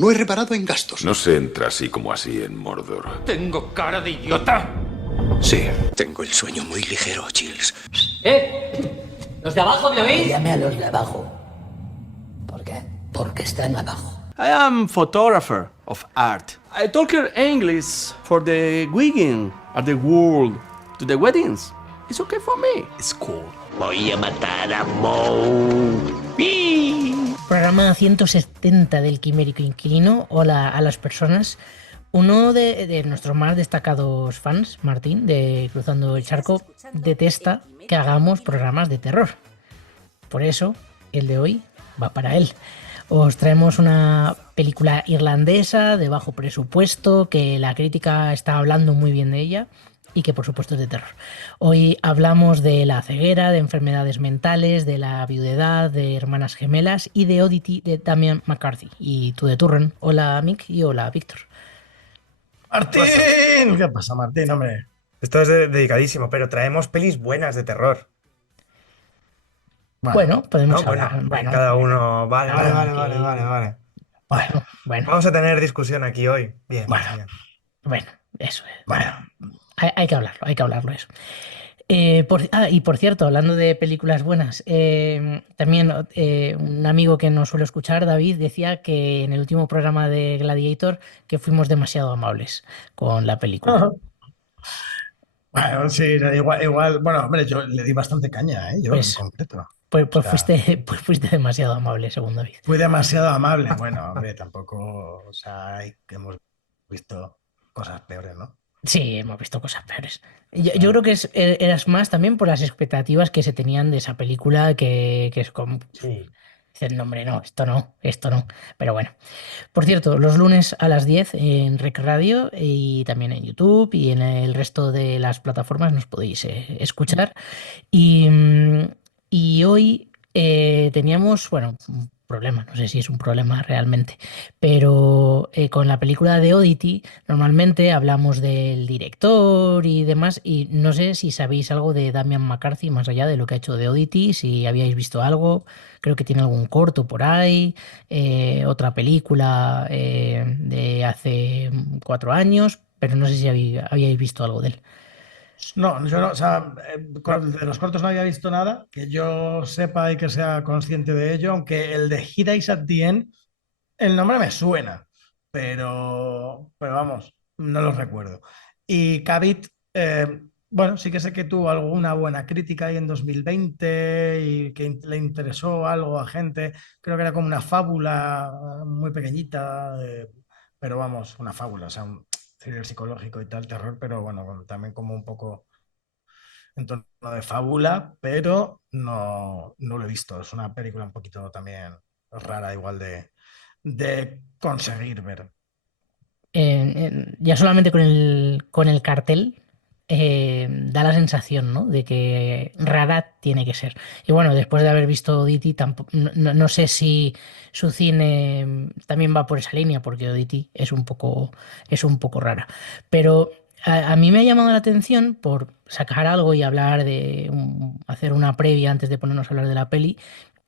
No he reparado en gastos. No se entra así como así en Mordor. ¿Tengo cara de idiota? Sí, tengo el sueño muy ligero, Chills. ¿Los de abajo me oís? Llame a los de abajo. ¿Por qué? Porque están abajo. I am photographer of art. I talk English for the wedding at the world to the weddings. It's okay for me. It's cool. Voy a matar a Moe. Programa 170 del Quimérico Inquilino. Hola a las personas. Uno de nuestros más destacados fans, Martín, de Cruzando el Charco, detesta que hagamos programas de terror. Por eso, el de hoy va para él. Os traemos una película irlandesa de bajo presupuesto, que la crítica está hablando muy bien de ella y que por supuesto es de terror. Hoy hablamos de la ceguera, de enfermedades mentales, de la viudedad, de hermanas gemelas y de Oddity de Damian McCarthy. Y tú de Turren. Hola Mick y hola Víctor. ¡Martín! ¿Qué pasa, Martín, hombre? Esto es dedicadísimo, pero traemos pelis buenas de terror. Bueno, podemos no, hablar. Bueno, cada uno. Vale. Bueno. Vamos a tener discusión aquí hoy. Bien. Bueno, eso es. Bueno. Hay que hablarlo eso. Y por cierto, hablando de películas buenas, también un amigo que nos suele escuchar, David, decía que en el último programa de Gladiator que fuimos demasiado amables con la película. Bueno, sí, igual, bueno, hombre, yo le di bastante caña, yo en concreto. Pues fuiste demasiado amable, según David. Fui demasiado amable. Bueno, hombre, tampoco, o sea, hemos visto cosas peores, ¿no? Sí, hemos visto cosas peores. Yo creo que eras más también por las expectativas que se tenían de esa película, que es como... Sí. Dicen, no, hombre, no, esto no. Pero bueno. Por cierto, los lunes a las 10 en Rec Radio y también en YouTube y en el resto de las plataformas nos podéis escuchar. Y hoy teníamos, bueno, un problema, no sé si es un problema realmente, pero con la película de Oddity normalmente hablamos del director y demás, y no sé si sabéis algo de Damian McCarthy más allá de lo que ha hecho de Oddity, si habíais visto algo. Creo que tiene algún corto por ahí, otra película de hace 4 años, pero no sé si habíais visto algo de él. No, yo no, o sea, de los cortos no había visto nada, que yo sepa y que sea consciente de ello, aunque el de Hit Eyes at the End, el nombre me suena, pero vamos, no lo recuerdo. Y Cavit, bueno, sí que sé que tuvo alguna buena crítica ahí en 2020 y que le interesó algo a gente, creo que era como una fábula muy pequeñita, pero vamos, una fábula, o sea, un thriller psicológico y tal, terror, pero bueno, también como un poco en tono de fábula, pero no lo he visto. Es una película un poquito también rara, igual de conseguir ver. Ya solamente con el cartel da la sensación, ¿no?, de que rara tiene que ser. Y bueno, después de haber visto Oddity, no sé si su cine también va por esa línea, porque Oddity es un poco rara. Pero a mí me ha llamado la atención por sacar algo y hablar hacer una previa antes de ponernos a hablar de la peli,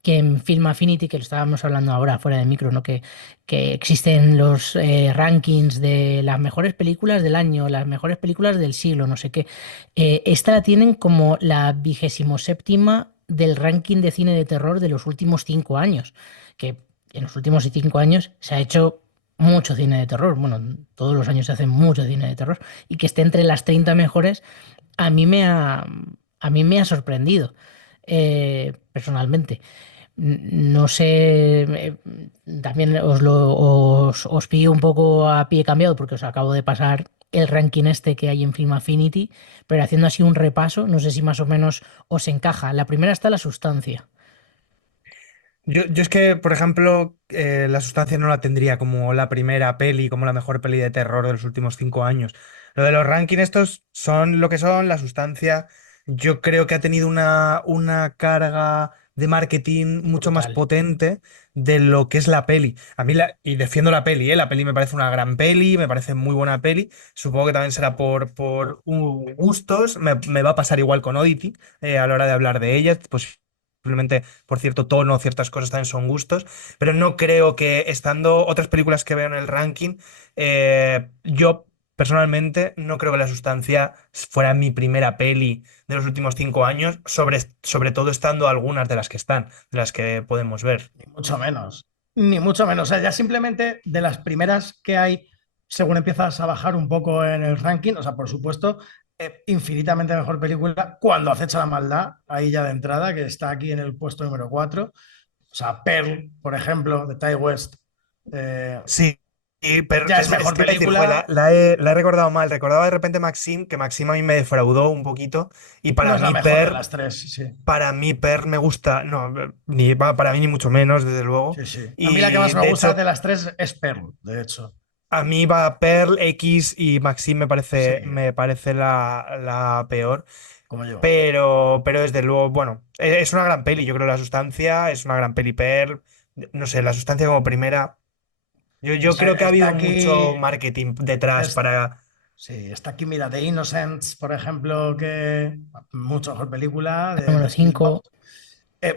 que en Film Affinity, que lo estábamos hablando ahora fuera de micro, ¿no?, que existen los rankings de las mejores películas del año, las mejores películas del siglo, no sé qué. Esta la tienen como la 27ª del ranking de cine de terror de los últimos 5 años, que en los últimos 5 años se ha hecho mucho cine de terror, bueno, todos los años se hace mucho cine de terror, y que esté entre las 30 mejores, a mí me ha sorprendido, personalmente. No sé, también os pillo un poco a pie cambiado porque os acabo de pasar el ranking este que hay en Film Affinity, pero haciendo así un repaso, no sé si más o menos os encaja. La primera está La Sustancia. Yo es que, por ejemplo, La Sustancia no la tendría como la primera peli, como la mejor peli de terror de los últimos 5 años. Lo de los rankings estos son lo que son. La Sustancia yo creo que ha tenido una carga de marketing mucho más Brutal. potente de lo que es la peli. A mí, y defiendo la peli, ¿eh? La peli me parece una gran peli, me parece muy buena peli. Supongo que también será por gustos. Me va a pasar igual con Oddity a la hora de hablar de ella. Pues simplemente por cierto tono, ciertas cosas también son gustos, pero no creo que estando otras películas que veo en el ranking, yo personalmente no creo que La Sustancia fuera mi primera peli de los últimos 5 años, sobre todo estando algunas de las que están, de las que podemos ver. Ni mucho menos. Ni mucho menos. O sea, ya simplemente de las primeras que hay, según empiezas a bajar un poco en el ranking, o sea, por supuesto, infinitamente mejor película, Cuando acecha la maldad, ahí ya de entrada, que está aquí en el puesto número 4. O sea, Pearl, por ejemplo, de Ty West. Sí, pero Ya es mejor que iba a decir, película. joder, la he recordado mal. Recordaba de repente Maxim, que Maxim a mí me defraudó un poquito. Y No es la mejor de las tres, sí. Para mí Per me gusta, no, para mí ni mucho menos, desde luego. Sí, sí. A mí la que Y más me de gusta hecho, de las tres es Pearl, de hecho. a mí va Pearl, X y Maxim Sí, me parece la peor. como yo. Pero desde luego, bueno, es una gran peli. Yo creo La Sustancia es una gran peli. Pearl, no sé, La Sustancia como primera. Yo creo que ha Está habido mucho aquí. marketing detrás es- para. sí, está aquí, mira, The Innocents, por ejemplo, que mucho mejor película La de número Spielberg. 5,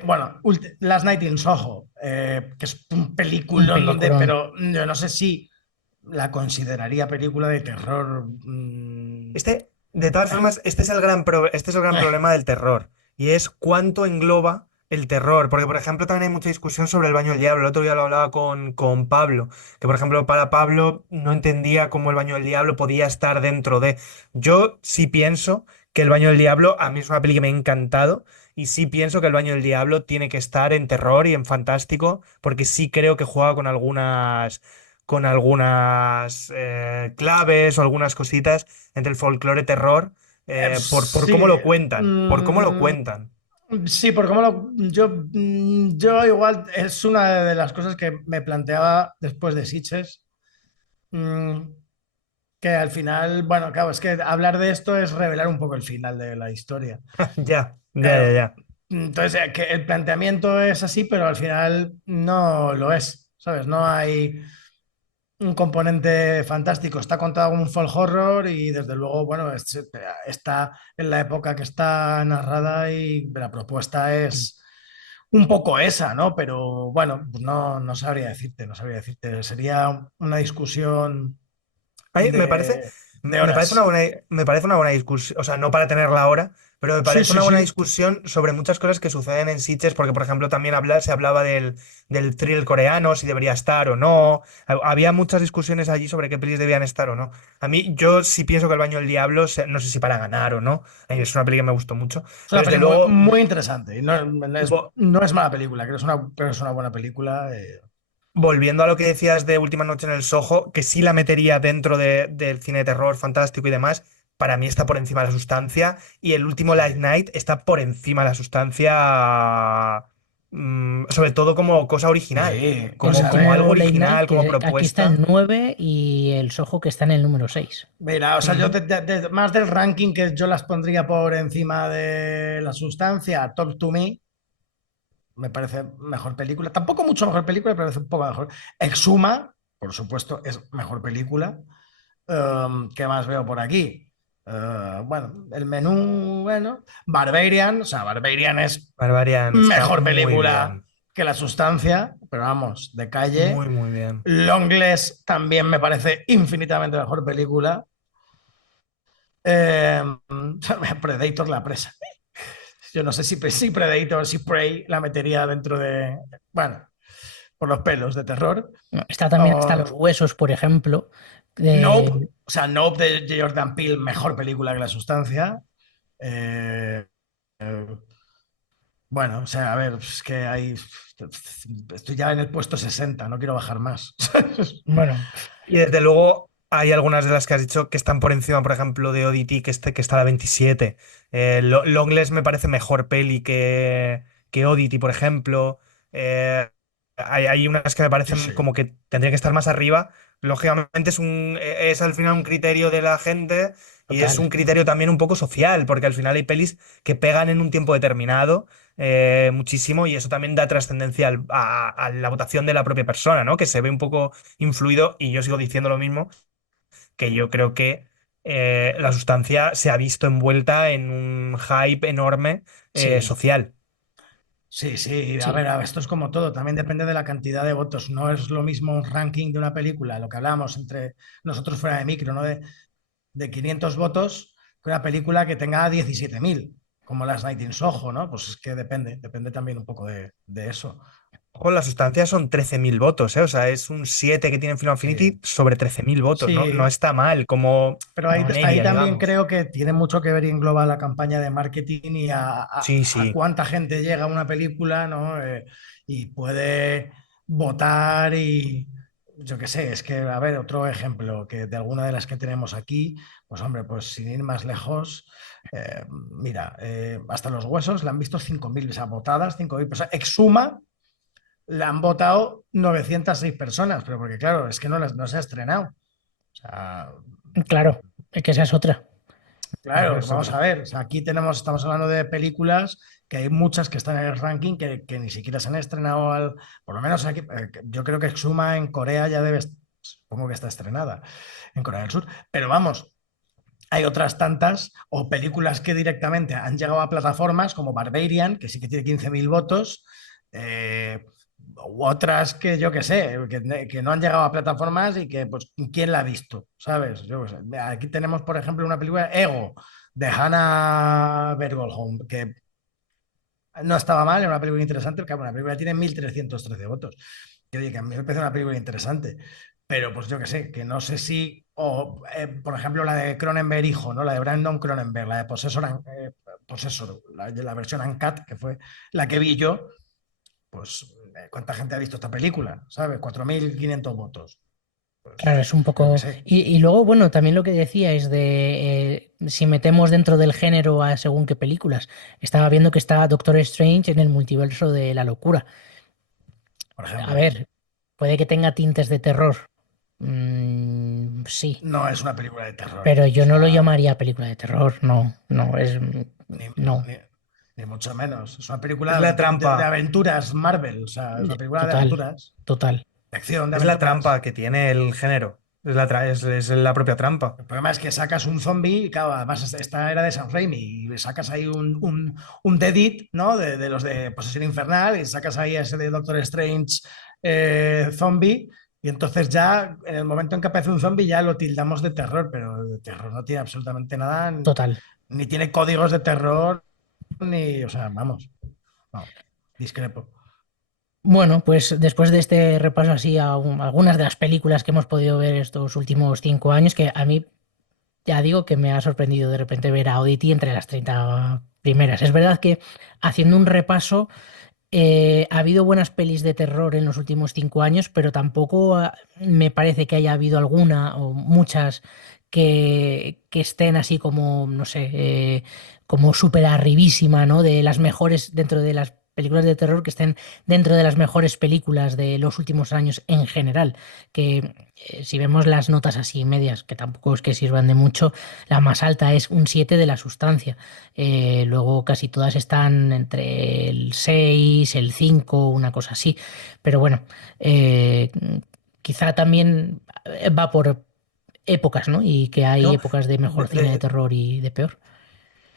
Bueno, Last Night in Soho, que es un un película donde, peliculón. pero yo no sé si la consideraría película de terror. De todas formas, este es el gran Eh, problema del terror. Y es cuánto engloba el terror. Porque, por ejemplo, también hay mucha discusión sobre el baño del diablo. El otro día lo hablaba con Pablo. Que, por ejemplo, para Pablo no entendía cómo el baño del diablo podía estar dentro de. Yo sí pienso que el baño del diablo, a mí es una peli que me ha encantado. Y sí pienso que el baño del diablo tiene que estar en terror y en fantástico. Porque sí creo que juega con algunas claves o algunas cositas entre el folclore terror, por sí. cómo lo cuentan, por cómo lo mm, cuentan. Sí, porque yo igual es una de las cosas que me planteaba después de Sitges, mm, que al final, bueno, claro, es que hablar de esto es revelar un poco el final de la historia. Ya, ya, ya, Claro, ya. entonces que el planteamiento es así, pero al final no lo es, ¿sabes? No hay un componente fantástico, está contado como un folk horror y desde luego, bueno, está en la época que está narrada y la propuesta es un poco esa, ¿no? Pero bueno, pues no sabría decirte, no sabría decirte. Sería una discusión Ay, me parece, de me parece horas. me parece una buena discusión, o sea, no para tenerla ahora, pero me Sí, parece sí, una buena sí. discusión sobre muchas cosas que suceden en Sitges, porque, por ejemplo, también se hablaba del thrill coreano, si debería estar o no. Había muchas discusiones allí sobre qué pelis debían estar o no. A mí, yo sí pienso que El Baño del Diablo, no sé si para ganar o no, es una peli que me gustó mucho, Es una pero peli desde muy, luego. muy interesante y no es mala película, creo que es una buena película. Volviendo a lo que decías de Última Noche en el Soho, que sí la metería dentro del cine de terror fantástico y demás, para mí está por encima de La Sustancia. Y el último Sí. Light Night está por encima de La Sustancia, sobre todo como cosa original, Sí, o El como, sea, como algo último Late Night, original, como que aquí está propuesta. en 9 y el Soho que está en el número 6. mira, o sea, yo Ujú. más del ranking que yo las pondría por encima de La Sustancia, Talk to Me, me parece mejor película. Tampoco mucho mejor película, me parece un poco mejor. Exuma, por supuesto, es mejor película. ¿Qué más veo por aquí? Bueno, el menú, bueno. Barbarian, o sea, Barbarian es Barbarian está mejor muy película bien, que La Sustancia, pero vamos, de calle. muy, muy bien. Longlegs también me parece infinitamente mejor película. Eh, Predator, la presa. Yo no sé si Predator, si Prey la metería dentro de, bueno, por los pelos de terror. Está también hasta Los O Huesos, por ejemplo. Nope, de- o sea, Nope de Jordan Peele, mejor película que La Sustancia. Eh, eh, bueno, o sea, a ver, es que hay. Estoy ya en el puesto 60, no quiero bajar más. bueno, Y desde luego hay algunas de las que has dicho que están por encima, por ejemplo, de ODT, que está a la 27. Longlegs me parece mejor peli que ODT, por ejemplo. Hay unas que me Sí, parecen sí, como que tendría que estar más arriba. Lógicamente es al final un criterio de la gente y es un total. criterio también un poco social, porque al final hay pelis que pegan en un tiempo determinado muchísimo y eso también da trascendencia a la votación de la propia persona, ¿no? Que se ve un poco influido, y yo sigo diciendo lo mismo, que yo creo que la sustancia se ha visto envuelta en un hype enorme sí. social. Sí, Sí, a ver, esto es como todo, también depende de la cantidad de votos. No es lo mismo un ranking de una película, lo que hablábamos entre nosotros fuera de micro, ¿no? De 500 votos, que una película que tenga 17.000 como Last Night in Soho, ¿no? Pues es que depende también un poco de eso. Ojo, la sustancia son 13.000 votos, ¿eh? O sea, es un 7 que tiene Final Sí, Fantasy sobre 13.000 votos. No, no sí, está mal pero como ahí media, también digamos. creo que tiene mucho que ver y engloba la campaña de marketing y Sí, a sí. cuánta gente llega a una película, ¿no? Y puede votar y yo qué sé, es que, a ver, otro ejemplo que de alguna de las que tenemos aquí, pues hombre, pues sin ir más lejos, mira, hasta los huesos la han visto 5.000, o sea, votadas 5.000 personas. Exhuma la han votado 906 personas, pero porque claro, es que no se ha estrenado. O sea, claro, es que esa es otra. claro, Es vamos otra. a ver, o sea, aquí estamos hablando de películas que hay muchas que están en el ranking que ni siquiera se han estrenado por lo menos aquí, yo creo que Exuma en Corea ya supongo que está estrenada en Corea del Sur, pero vamos, hay otras tantas o películas que directamente han llegado a plataformas como Barbarian, que sí que tiene 15.000 votos, eh, u otras que yo que sé, que no han llegado a plataformas y que, pues, ¿quién la ha visto? ¿Sabes? Yo qué sé. Aquí tenemos, por ejemplo, una película, Ego, de Hannah Bergholm, que no estaba mal, era una película interesante, porque una película tiene 1.313 votos. Que oye, que a mí me parece una película interesante, pero pues yo que sé, que no sé si, o por ejemplo la de Cronenberg hijo, ¿no? La de Brandon Cronenberg, la de Possessor, la versión Uncut, que fue la que vi yo, pues ¿cuánta gente ha visto esta película? ¿Sabes? 4.500 votos. Claro, Pues es un yo qué poco. sé. Y luego, bueno, también lo que decíais de si metemos dentro del género a según qué películas. Estaba viendo que está Doctor Strange en el multiverso de la locura. Por A ejemplo, ver, puede que tenga tintes de terror. Sí, no es una película de terror. pero O yo no lo sea, llamaría película de terror. No, no, es. ni, No, ni- ni mucho menos. Es una Es película la de trampa. aventuras Marvel. O sea, es una película de total, aventuras, total. de acción, de Es la aventuras. trampa que tiene el género. Es la propia trampa. El problema es que sacas un zombie, y claro, además esta era de San Raimi, y le sacas ahí un Dead It, ¿no? De los de Posesión Infernal, y sacas ahí a ese de Doctor Strange zombie, y entonces ya, en el momento en que aparece un zombie, ya lo tildamos de terror, pero de terror no tiene absolutamente nada, Total. ni tiene códigos de terror, ni, o sea, vamos, no, discrepo. Bueno, pues después de este repaso así a algunas de las películas que hemos podido ver estos últimos 5 años, que a mí ya digo que me ha sorprendido de repente ver a Oddity entre las 30 primeras. Es verdad que haciendo un repaso, ha habido buenas pelis de terror en los últimos 5 años, pero tampoco me parece que haya habido alguna o muchas que estén así como, no sé, como súper arribísima, ¿no? De las mejores dentro de las películas de terror que estén dentro de las mejores películas de los últimos años en general. Que si vemos las notas así medias, que tampoco es que sirvan de mucho, la más alta es un 7 de La Sustancia. Luego casi todas están entre el 6 el 5 una cosa así. Pero bueno, eh, quizá también va por épocas, ¿no? Y que hay ¿No? épocas de De- mejor cine de de- terror y de peor.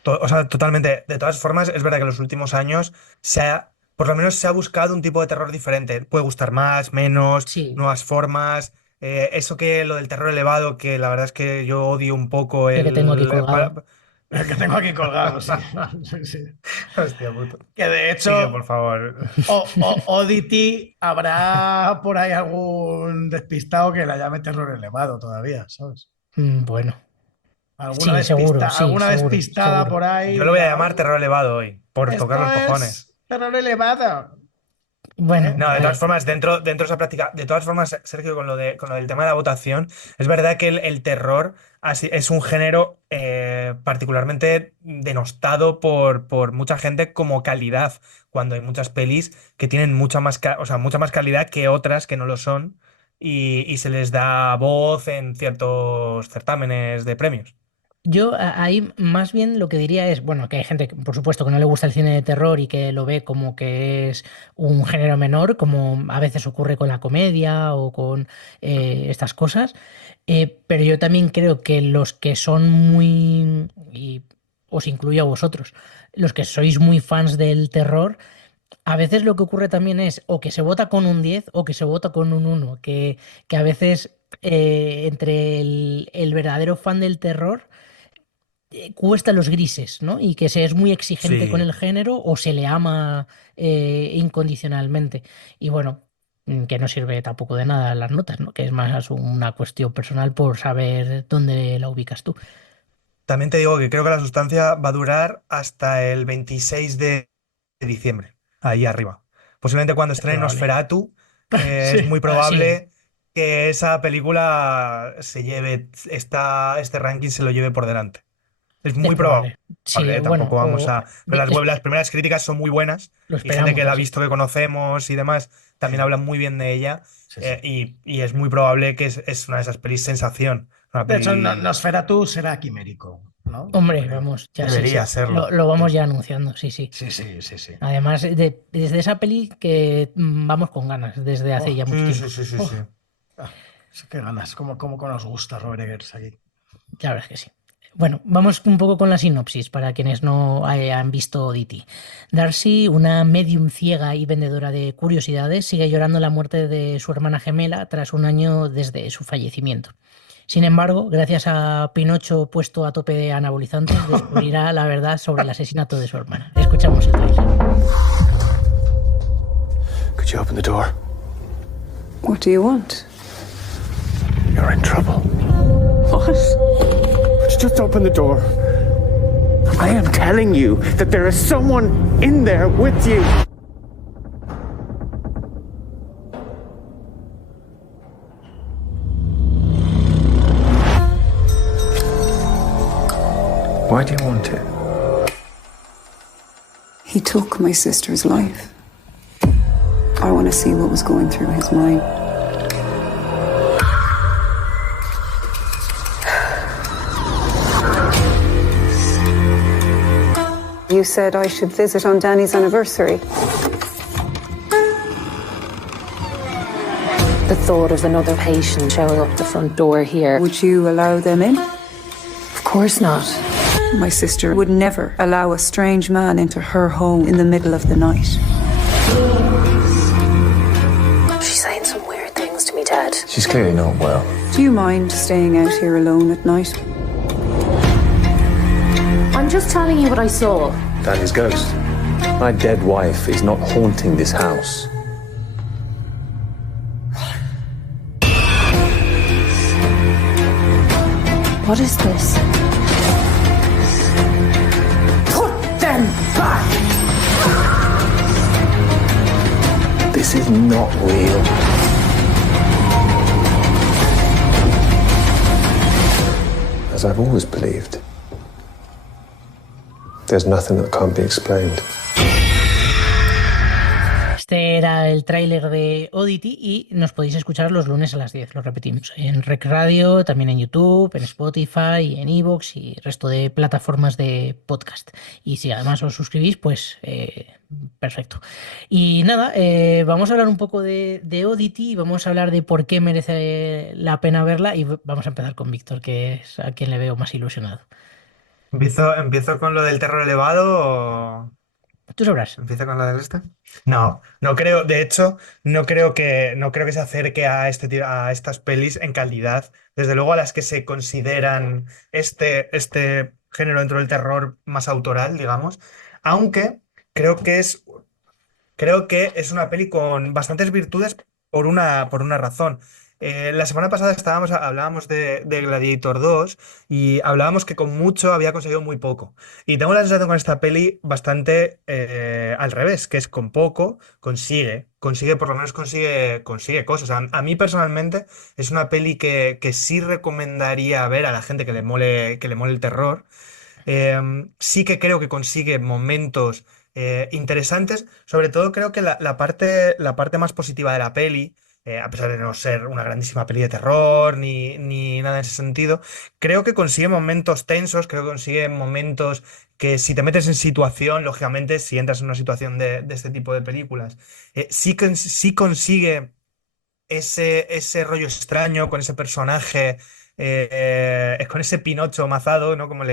O sea, totalmente. De todas formas, es verdad que en los últimos años por lo menos se ha buscado un tipo de terror diferente. Puede gustar más, menos, Sí, nuevas formas. Eso que lo del terror elevado, que la verdad es que yo odio un poco el que tengo aquí el... colgado. El que tengo aquí colgado, sí. Sí, sí. Hostia puto. Que de Sigue, hecho, por favor. ODT habrá por ahí algún despistado que la llame terror elevado todavía, ¿sabes? Bueno, Alguna sí, seguro, sí, alguna seguro, despistada seguro. por ahí Yo lo voy a dirá, llamar terror elevado hoy, por tocar esto los cojones. es terror elevado. ¿Eh? Bueno, No, de todas formas, dentro de esa práctica, de todas formas, Sergio, con lo del tema de la votación, es verdad que el terror es un género particularmente denostado por mucha gente como calidad, cuando hay muchas pelis que tienen o sea, mucha más calidad que otras que no lo son, y se les da voz en ciertos certámenes de premios. yo ahí más bien lo que diría es, bueno, que hay gente, por supuesto, que no le gusta el cine de terror y que lo ve como que es un género menor, como a veces ocurre con la comedia o con estas cosas. Pero yo también creo que los que son muy, y os incluyo a vosotros, los que sois muy fans del terror, A veces lo que ocurre también es o que se vota con un 10 o que se vota con un 1, que a veces entre el verdadero fan del terror cuesta los grises, ¿no? Y que se es muy exigente con Sí. el género o se le ama incondicionalmente. Y bueno, que no sirve tampoco de nada las notas, ¿no? Que es más una cuestión personal por saber dónde la ubicas tú. También te digo que creo que la sustancia va a durar hasta el 26 de diciembre, ahí arriba. Posiblemente cuando Es estrene probable. Nosferatu, Sí, es muy Sí, probable que esa película se lleve, este ranking se lo lleve por delante. Es es muy probable, probable. Sí, bueno, tampoco vamos a... Pero las primeras críticas son muy buenas lo y gente que esperamos la ha así. visto, que conocemos y demás, también sí, hablan muy bien de ella sí, sí. y es muy probable que es una de esas pelis sensación. Una De hecho, peli... Nosferatu será quimérico, ¿no? Yo Hombre, creo. vamos, ya sí, Debería sí. serlo. Lo vamos ya anunciando, sí, sí. Sí, sí, sí, sí. Además, desde esa peli que vamos con ganas, desde hace Oh, ya mucho Sí, sí, tiempo. sí, sí, oh. sí. Sí, qué ganas, cómo nos gusta Robert Eggers aquí. La verdad es que sí. Bueno, vamos un poco con la sinopsis para quienes no hayan visto Diti. Darcy, una medium ciega y vendedora de curiosidades, sigue llorando la muerte de su hermana gemela tras un año desde su fallecimiento. Sin embargo, gracias a Pinocho puesto a tope de anabolizantes, descubrirá la verdad sobre el asesinato de su hermana. Escuchamos el trailer. Could you open the door? What do you want? You're in trouble. What? Would you just open the door? I am telling you that there is someone in there with you. Why do you want it? He took my sister's life. I want to see what was going through his mind. You said I should visit on Danny's anniversary. The thought of another patient showing up the front door here. Would you allow them in? Of course not. My sister would never allow a strange man into her home in the middle of the night. She's saying some weird things to me, Dad. She's clearly not well. Do you mind staying out here alone at night? I'm just telling you what I saw. Danny's ghost. My dead wife is not haunting this house. What is this? Put them back! This is not real. As I've always believed, there's nothing that can't be explained. Este era el tráiler de Oddity y nos podéis escuchar los lunes a las 10, lo repetimos, en Rec Radio, también en YouTube, en Spotify, en iVoox y resto de plataformas de podcast. Y si además os suscribís, pues perfecto. Y nada, vamos a hablar un poco de Oddity y vamos a hablar de por qué merece la pena verla y vamos a empezar con Víctor, que es a quien le veo más ilusionado. ¿Empiezo con lo del terror elevado o Tú sabrás. empiezo con lo del este? No, no creo, de hecho, no creo que se acerque a estas pelis en calidad. Desde luego a las que se consideran este género dentro del terror más autoral, digamos. Aunque creo que es una peli con bastantes virtudes por una razón. La semana pasada hablábamos de Gladiator 2 y hablábamos que con mucho había conseguido muy poco. Y tengo la sensación con esta peli bastante al revés, que es con poco por lo menos consigue cosas. A mí personalmente es una peli que sí recomendaría ver a la gente que le mole el terror. Sí que creo que consigue momentos interesantes. Sobre todo creo que la parte más positiva de la peli, a pesar de no ser una grandísima peli de terror ni nada en ese sentido, creo que consigue momentos tensos, creo que consigue momentos que si te metes en situación, lógicamente, si entras en una situación de este tipo de películas, sí consigue ese rollo extraño con ese personaje, con ese Pinocho mazado, ¿no? Como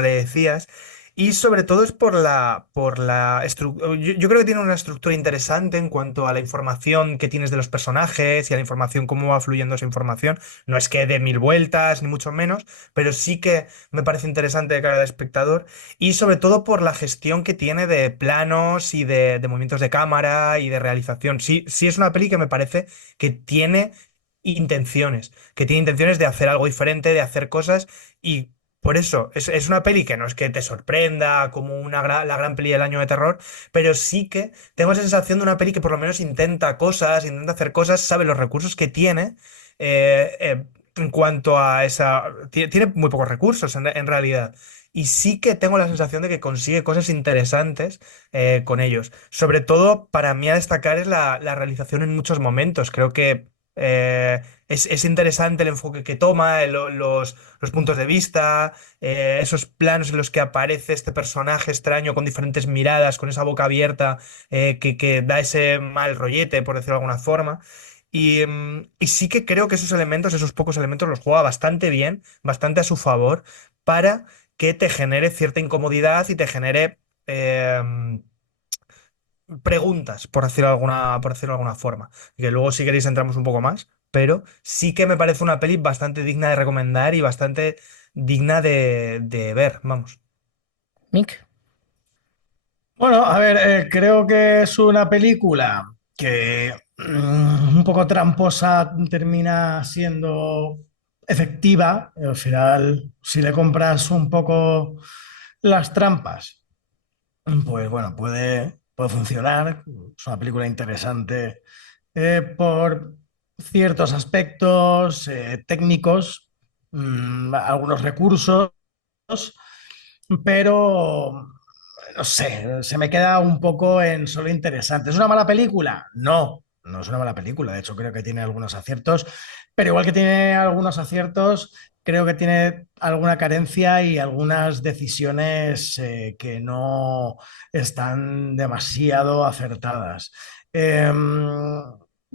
le decías. Y sobre todo es por la estructura. Yo creo que tiene una estructura interesante en cuanto a la información que tienes de los personajes y a la información, cómo va fluyendo esa información. No es que dé mil vueltas, ni mucho menos, pero sí que me parece interesante de cara al espectador. Y sobre todo por la gestión que tiene de planos y de movimientos de cámara y de realización. Sí, sí es una peli que me parece que tiene intenciones de hacer algo diferente, de hacer cosas y por eso es una peli que no es que te sorprenda como la gran peli del año de terror, pero sí que tengo esa sensación de una peli que por lo menos intenta cosas, intenta hacer cosas, sabe los recursos que tiene en cuanto a esa. Tiene muy pocos recursos en realidad. Y sí que tengo la sensación de que consigue cosas interesantes con ellos. Sobre todo, para mí a destacar es la realización en muchos momentos. Creo que es interesante el enfoque que toma, los puntos de vista, esos planos en los que aparece este personaje extraño con diferentes miradas, con esa boca abierta, que da ese mal rollete, por decirlo de alguna forma. Y sí que creo que esos elementos, esos pocos elementos, los juega bastante bien, bastante a su favor, para que te genere cierta incomodidad y te genere preguntas, por decirlo de alguna forma. Que luego, si queréis, entramos un poco más, pero sí que me parece una peli bastante digna de recomendar y bastante digna de ver, vamos. Mick. Bueno, a ver, creo que es una película que un poco tramposa termina siendo efectiva. Al final, si le compras un poco las trampas, pues bueno, puede funcionar. Es una película interesante por ciertos aspectos técnicos, algunos recursos, pero no sé, se me queda un poco en solo interesante. ¿Es una mala película? No, no es una mala película. De hecho, creo que tiene algunos aciertos, pero igual que tiene algunos aciertos, creo que tiene alguna carencia y algunas decisiones que no están demasiado acertadas.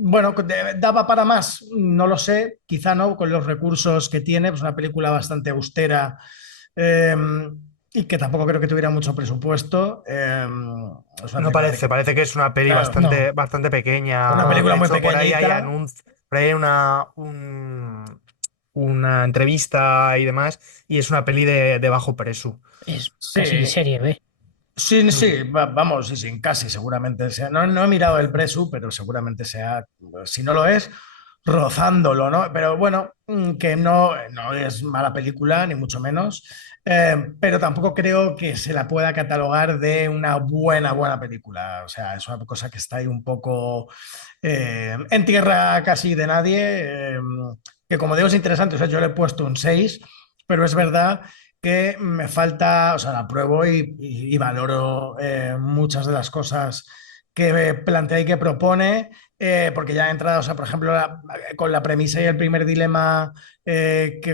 Bueno, ¿daba para más? No lo sé, quizá no, con los recursos que tiene, pues una película bastante austera. eh, y que tampoco creo que tuviera mucho presupuesto. Es una No película parece que es una peli claro, no. bastante Una pequeña. película De muy hecho, por ahí hay pequeñita. por ahí hay una entrevista y demás, y es una peli de bajo presu. Es casi Sí, serie B. sí, Mm. sí, vamos, sí, sin casi, seguramente sea. No, no he mirado el presu, pero seguramente sea, si no lo es, rozándolo, ¿no? Pero bueno, que no es mala película, ni mucho menos, pero tampoco creo que se la pueda catalogar de una buena película. O sea, es una cosa que está ahí un poco en tierra casi de nadie, que como digo es interesante, o sea, yo le he puesto un 6, pero es verdad que me falta, o sea, la pruebo y valoro muchas de las cosas que plantea y que propone, porque ya he entrado, o sea, por ejemplo, con la premisa y el primer dilema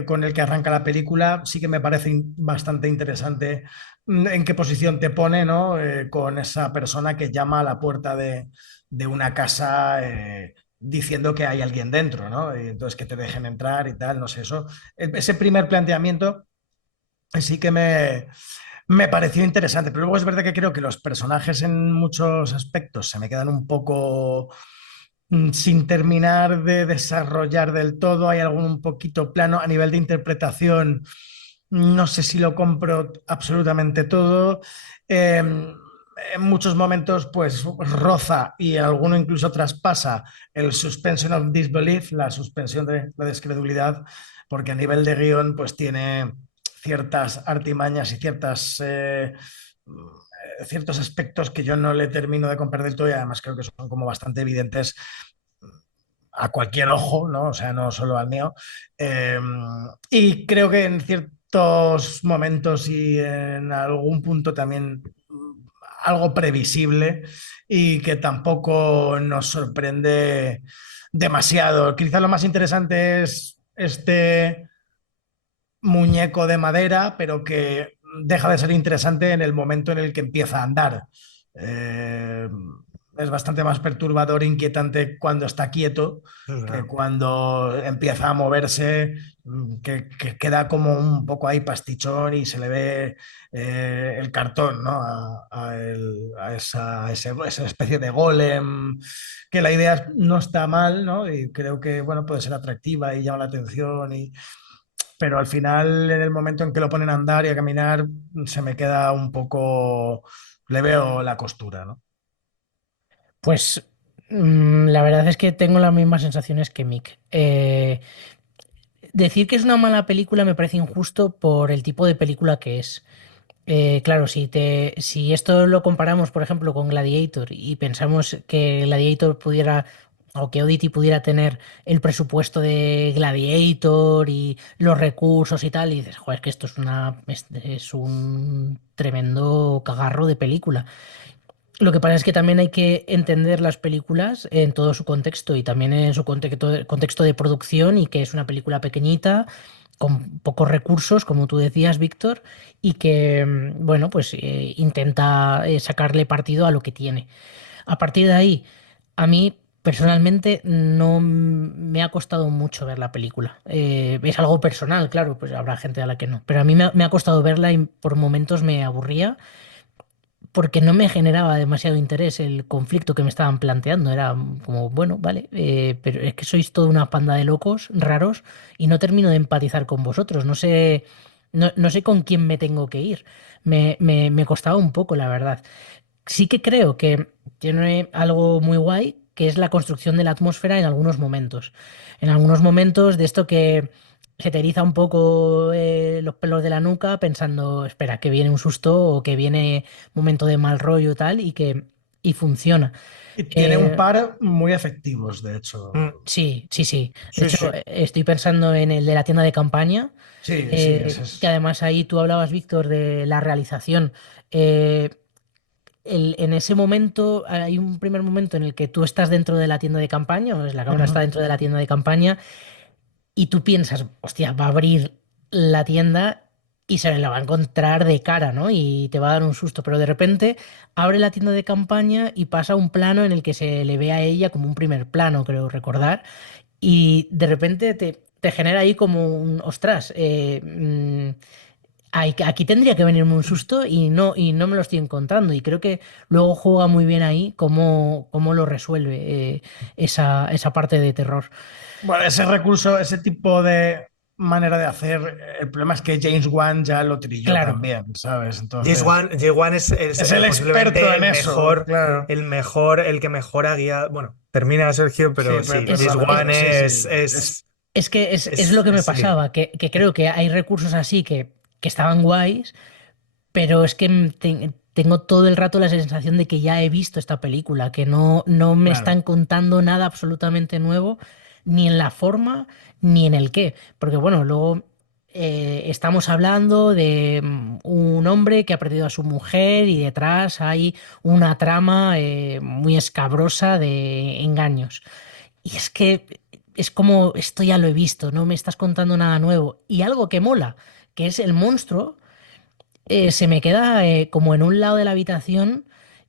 con el que arranca la película, sí que me parece bastante interesante en qué posición te pone, ¿no? Con esa persona que llama a la puerta de una casa diciendo que hay alguien dentro, ¿no? Y entonces que te dejen entrar y tal, no sé, eso. Ese primer planteamiento sí que me pareció interesante, pero luego es verdad que creo que los personajes en muchos aspectos se me quedan un poco sin terminar de desarrollar del todo. Hay algún un poquito plano a nivel de interpretación. No sé si lo compro absolutamente todo. En muchos momentos, pues roza y alguno incluso traspasa el suspension of disbelief, la suspensión de la descredulidad, porque a nivel de guión, pues tiene ciertas artimañas y ciertos aspectos que yo no le termino de comprender del todo y además creo que son como bastante evidentes a cualquier ojo, ¿no? O sea, no solo al mío. Eh, y creo que en ciertos momentos y en algún punto también algo previsible y que tampoco nos sorprende demasiado. Quizás lo más interesante es este muñeco de madera, pero que deja de ser interesante en el momento en el que empieza a andar. Eh, es bastante más perturbador e inquietante cuando está quieto Es que verdad. cuando empieza a moverse, que queda como un poco ahí pastichón y se le ve el cartón, ¿no? Esa especie de golem, que la idea no está mal, ¿no? Y creo que, bueno, puede ser atractiva y llama la atención, pero al final, en el momento en que lo ponen a andar y a caminar, se me queda un poco, le veo la costura, ¿no? Pues la verdad es que tengo las mismas sensaciones que Mick. Decir que es una mala película me parece injusto por el tipo de película que es. Claro, si esto lo comparamos, por ejemplo, con Gladiator y pensamos que Gladiator pudiera, o que Oddity pudiera tener el presupuesto de Gladiator y los recursos y tal, y dices, joder, es que esto es un tremendo cagarro de película. Lo que pasa es que también hay que entender las películas en todo su contexto y también en su contexto de producción y que es una película pequeñita, con pocos recursos, como tú decías, Víctor, y que, bueno, pues intenta sacarle partido a lo que tiene. A partir de ahí, a mí personalmente no me ha costado mucho ver la película. Es algo personal, claro, pues habrá gente a la que no, pero a mí me ha costado verla y por momentos me aburría porque no me generaba demasiado interés el conflicto que me estaban planteando. Era como, bueno, vale, pero es que sois toda una panda de locos raros y no termino de empatizar con vosotros. No sé con quién me tengo que ir. Me costaba un poco, la verdad. Sí que creo que tiene algo muy guay, que es la construcción de la atmósfera en algunos momentos. En algunos momentos de esto que se te eriza un poco los pelos de la nuca pensando, espera, que viene un susto o que viene un momento de mal rollo y tal, y funciona. Y tiene un Eh, par muy efectivos, de hecho. Mm, sí, sí, sí. De sí, hecho, sí. estoy pensando en el de la tienda de campaña, Sí, sí, ese que es. además ahí tú hablabas, Víctor, de la realización. Eh, en ese momento, hay un primer momento en el que tú estás dentro de la tienda de campaña, o la cámara está Ujú. dentro de la tienda de campaña, y tú piensas, hostia, va a abrir la tienda y se la va a encontrar de cara, ¿no? Y te va a dar un susto, pero de repente abre la tienda de campaña y pasa un plano en el que se le ve a ella como un primer plano, creo recordar, y de repente te genera ahí como un, ostras, aquí tendría que venirme un susto y no me lo estoy encontrando. Y creo que luego juega muy bien ahí cómo lo resuelve esa parte de terror. Bueno, ese recurso, ese tipo de manera de hacer, el problema es que James Wan ya lo trilló Claro, también, ¿sabes? James Entonces, Wan, James Wan es es el experto posiblemente en eso, claro. el que mejor ha guiado. Bueno, termina Sergio, Sí, pero sí, James perdóname, es, Wan pero sí, sí. es que es lo que me sí. pasaba, que creo que hay recursos así que estaban guays, pero es que tengo todo el rato la sensación de que ya he visto esta película, que no me Claro. están contando nada absolutamente nuevo, ni en la forma, ni en el qué. Porque bueno, luego estamos hablando de un hombre que ha perdido a su mujer y detrás hay una trama muy escabrosa de engaños. Y es que es como, esto ya lo he visto, no me estás contando nada nuevo. Y algo que mola, que es el monstruo se me queda como en un lado de la habitación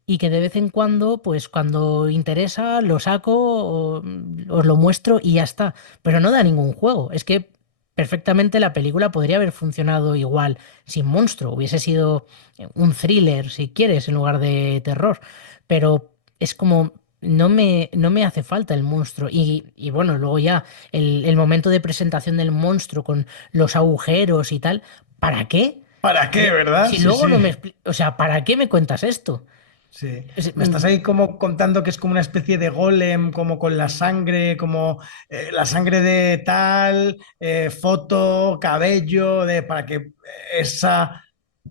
y que de vez en cuando, pues cuando interesa, lo saco, os lo muestro y ya está. Pero no da ningún juego. Es que perfectamente la película podría haber funcionado igual sin monstruo. Hubiese sido un thriller, si quieres, en lugar de terror. Pero es como... no me hace falta el monstruo. Y bueno, luego ya el momento de presentación del monstruo con los agujeros y tal. ¿Para qué? ¿Para qué, verdad? Si Sí, luego no sí. me o sea, ¿para qué me cuentas esto? Sí, Es- me estás mm, ahí como contando que es como una especie de golem, como con la sangre, como la sangre de tal, foto, cabello, para que esa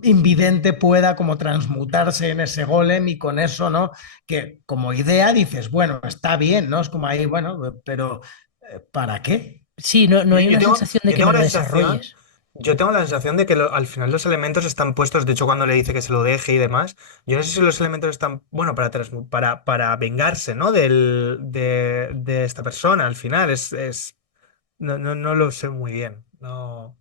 invidente pueda como transmutarse en ese golem y con eso, ¿no? Que como idea dices, bueno, está bien, ¿no? Es como ahí, bueno, pero ¿para qué? sí, no Yo, hay yo una tengo, sensación de yo que tengo me lo la sensación, desarrolles. yo tengo la sensación de que al final los elementos están puestos, de hecho cuando le dice que se lo deje y demás, yo no sé si los elementos están, bueno, para vengarse, ¿no? De esta persona al final, no lo sé muy bien, no.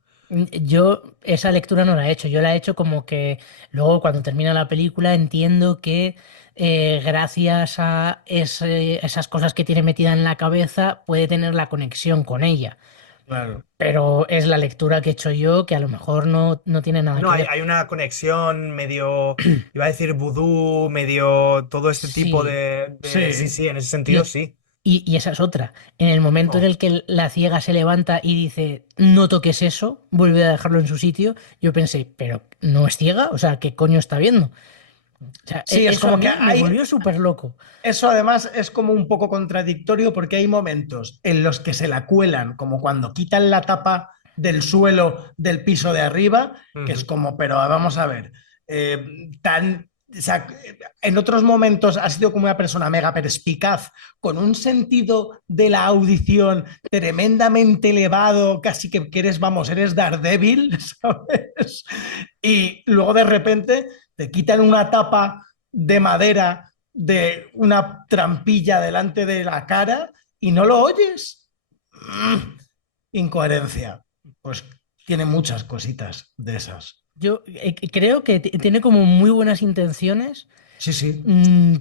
Yo esa lectura no la he hecho, yo la he hecho como que luego cuando termina la película entiendo que gracias a esas cosas que tiene metida en la cabeza puede tener la conexión con ella. Claro. Pero es la lectura que he hecho yo que a lo mejor no tiene nada No, que hay, ver. hay una conexión medio, iba a decir vudú, medio todo este tipo Sí. sí, Sí. sí, en ese Y, sentido sí. y esa es otra. En el momento en Oh. el que la ciega se levanta y dice, no toques eso, vuelve a dejarlo en su sitio, yo pensé, pero ¿no es ciega? O sea, ¿qué coño está viendo? O sea, Sí, es eso a como que mí me hay, volvió súper loco. eso además es como un poco contradictorio porque hay momentos en los que se la cuelan, como cuando quitan la tapa del suelo del piso de arriba, que es Ujú. como, pero vamos a ver, o sea, en otros momentos ha sido como una persona mega perspicaz, con un sentido de la audición tremendamente elevado, casi que eres, vamos, eres Daredevil, ¿sabes? Y luego de repente te quitan una tapa de madera de una trampilla delante de la cara y no lo oyes. Incoherencia. Pues tiene muchas cositas de esas. Yo creo que tiene como muy buenas intenciones, Sí, sí.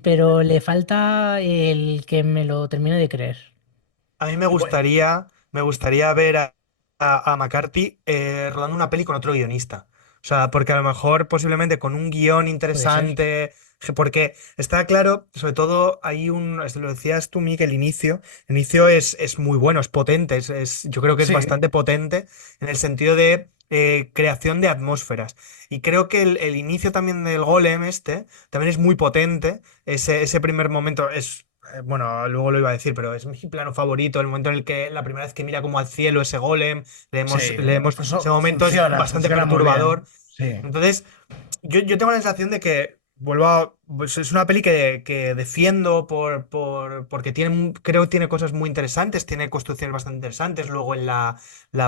pero le falta el que me lo termine de creer. A mí Bueno, me gustaría ver a McCarthy rodando una peli con otro guionista. O sea, porque a lo mejor posiblemente con un guión Puede ser. interesante, porque está claro, sobre todo hay lo decías tú, Miguel, el inicio es muy bueno, es potente, yo creo que es sí. bastante potente en el sentido de creación de atmósferas. Y creo que el inicio también del Golem también es muy potente, ese primer momento es bueno, luego lo iba a decir, pero es mi plano favorito, el momento en el que la primera vez que mira como al cielo ese golem, Sí. ese Eso momento es bastante funciona muy bien. perturbador. Sí. Entonces, yo tengo la sensación de que pues es una peli que defiendo porque creo que tiene cosas muy interesantes, tiene construcciones bastante interesantes, luego en la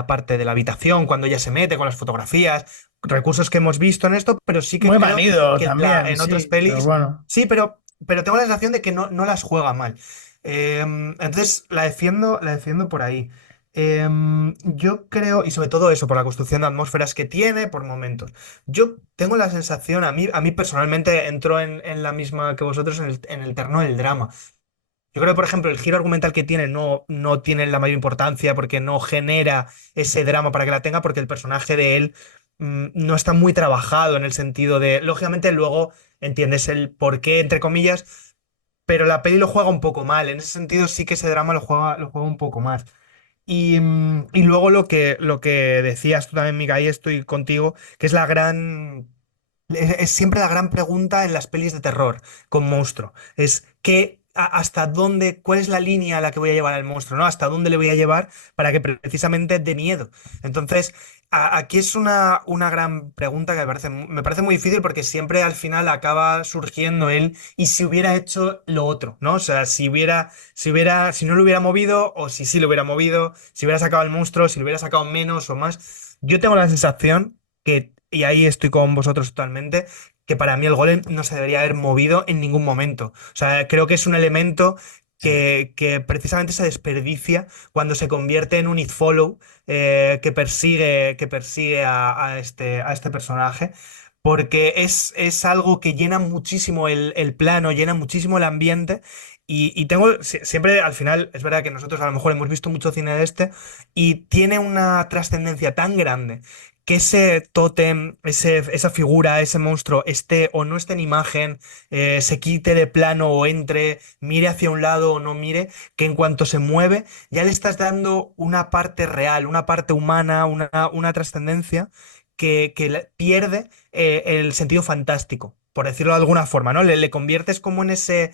parte de la habitación, cuando ella se mete con las fotografías, recursos que hemos visto en esto, pero sí que Muy creo manido que también, en otras sí, pero pelis, bueno. sí, pero tengo la sensación de que no las juega mal. Entonces la defiendo por ahí. Yo creo, y sobre todo eso, por la construcción de atmósferas que tiene, por momentos. Yo tengo la sensación, a mí personalmente entró en la misma que vosotros en el terreno del drama. Yo creo que, por ejemplo, el giro argumental que tiene no tiene la mayor importancia porque no genera ese drama para que la tenga, porque el personaje de él no está muy trabajado en el sentido de, lógicamente, luego entiendes el por qué, entre comillas, pero la peli lo juega un poco mal. En ese sentido, sí que ese drama lo juega un poco más. Y luego lo que decías tú también, Mika, ahí estoy contigo, que es es siempre la gran pregunta en las pelis de terror con monstruo. Es hasta dónde, cuál es la línea a la que voy a llevar al monstruo, ¿no? Hasta dónde le voy a llevar para que precisamente dé miedo. Entonces, aquí es una gran pregunta que me parece muy difícil porque siempre al final acaba surgiendo él y si hubiera hecho lo otro, ¿no? O sea, si no lo hubiera movido o si sí lo hubiera movido, si hubiera sacado al monstruo, si lo hubiera sacado menos o más. Yo tengo la sensación y ahí estoy con vosotros totalmente, que para mí el golem no se debería haber movido en ningún momento. O sea, creo que es un elemento Sí. que precisamente se desperdicia cuando se convierte en un It Follow que persigue a este personaje. Porque es algo que llena muchísimo el plano, llena muchísimo el ambiente. Y siempre al final, es verdad que nosotros a lo mejor hemos visto mucho cine de y tiene una trascendencia tan grande que ese tótem, esa figura, ese monstruo, esté o no esté en imagen, se quite de plano o entre, mire hacia un lado o no mire, que en cuanto se mueve, ya le estás dando una parte real, una parte humana, una trascendencia que pierde el sentido fantástico. Por decirlo de alguna forma, ¿no? Le conviertes como en ese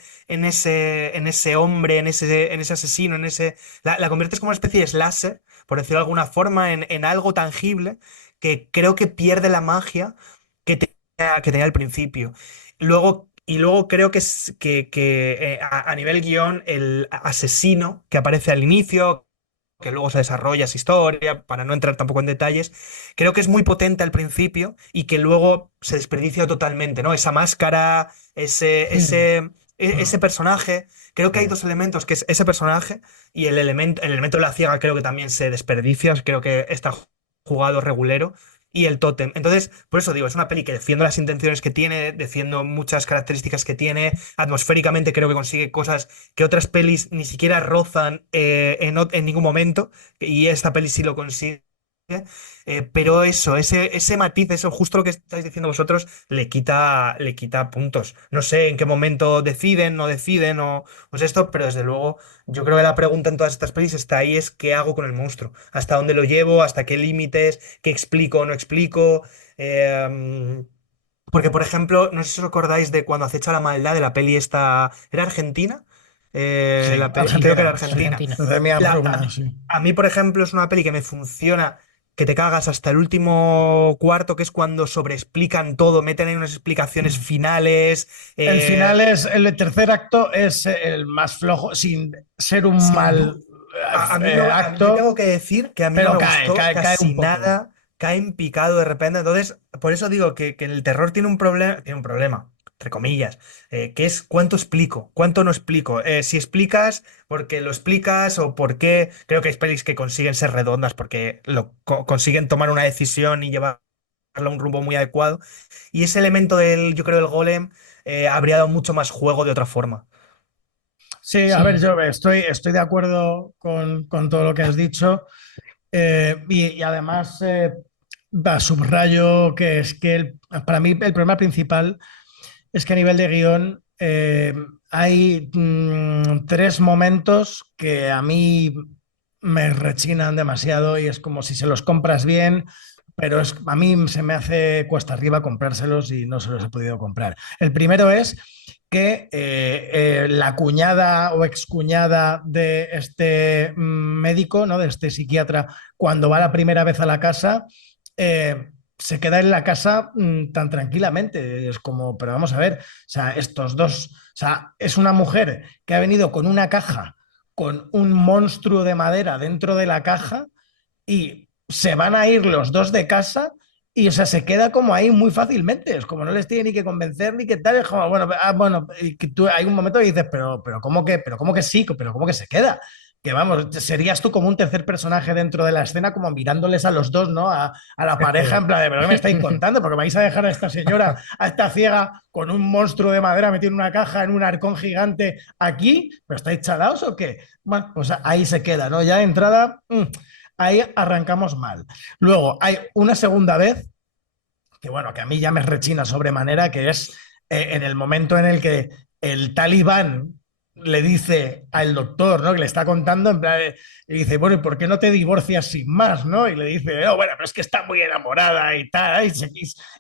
hombre, en ese asesino, la conviertes como una especie de slasher, por decirlo de alguna forma, en algo tangible que creo que pierde la magia que tenía al principio. Y luego creo que a nivel guión, el asesino que aparece al inicio, que luego se desarrolla esa historia, para no entrar tampoco en detalles, creo que es muy potente al principio y que luego se desperdicia totalmente, ¿no? Esa máscara, ese, Hmm. ese, ese personaje. Creo que hay dos elementos, que es ese personaje y el elemento de la ciega creo que también se desperdicia. Creo que esta jugado regulero, y el Tótem. Entonces, por eso digo, es una peli que defiendo las intenciones que tiene, defiendo muchas características que tiene, atmosféricamente creo que consigue cosas que otras pelis ni siquiera rozan en ningún momento, y esta peli sí lo consigue. Pero eso, ese matiz, eso justo lo que estáis diciendo vosotros, le quita puntos. No sé en qué momento deciden, no deciden o es esto, pero desde luego yo creo que la pregunta en todas estas pelis está ahí, es qué hago con el monstruo, hasta dónde lo llevo, hasta qué límites, qué explico o no explico. Porque, por ejemplo, no sé si os acordáis de cuando acecha la maldad de la peli esta, ¿era Argentina? Sí, Creo que era Argentina, sí. Argentina. Argentina. De Mia La- Bruna, sí. a mí, por ejemplo, es una peli que me funciona, que te cagas hasta el último cuarto, que es cuando sobreexplican todo, meten ahí unas explicaciones finales. El final es, el tercer acto es el más flojo, sin ser un Sin mal duda. A mí acto, tengo que decir que a mí pero no me cae, gustó cae, cae casi un poco. nada, cae en picado de repente. Entonces, por eso digo que el terror tiene un problema, entre comillas, que es cuánto explico, cuánto no explico. Si explicas, porque lo explicas o por qué. Creo que hay pelis que consiguen ser redondas porque consiguen tomar una decisión y llevarla a un rumbo muy adecuado. Y ese elemento yo creo, del golem habría dado mucho más juego de otra forma. Sí, a ver, Sí, yo estoy de acuerdo con todo lo que has dicho. Y además subrayo que es que para mí el problema principal es que a nivel de guión hay tres momentos que a mí me rechinan demasiado y es como si se los compras bien, pero a mí se me hace cuesta arriba comprárselos y no se los he podido comprar. El primero es que la cuñada o excuñada de este médico, ¿no? De este psiquiatra, cuando va la primera vez a la casa, se queda en la casa tan tranquilamente. Es como, pero vamos a ver, o sea, estos dos, o sea, es una mujer que ha venido con una caja, con un monstruo de madera dentro de la caja y se van a ir los dos de casa y, o sea, se queda como ahí muy fácilmente. Es como no les tiene ni que convencer ni que tal. Es como, bueno, bueno, y que tú, hay un momento que dices, pero ¿cómo que sí? Pero ¿cómo que se queda? Que vamos, serías tú como un tercer personaje dentro de la escena, como mirándoles a los dos, ¿no? A la pareja, en plan de, ¿pero qué me estáis contando? Porque vais a dejar a esta señora, a esta ciega, con un monstruo de madera metido en una caja, en un arcón gigante, aquí, ¿pero estáis chalados o qué? Bueno, pues ahí se queda, ¿no? Ya de entrada, ahí arrancamos mal. Luego, hay una segunda vez, que bueno, que a mí ya me rechina sobremanera, que es en el momento en el que el talibán le dice al doctor, ¿no? Que le está contando, en plan, y dice, bueno, ¿y por qué no te divorcias sin más, no? Y le dice, oh, bueno, pero es que está muy enamorada y tal,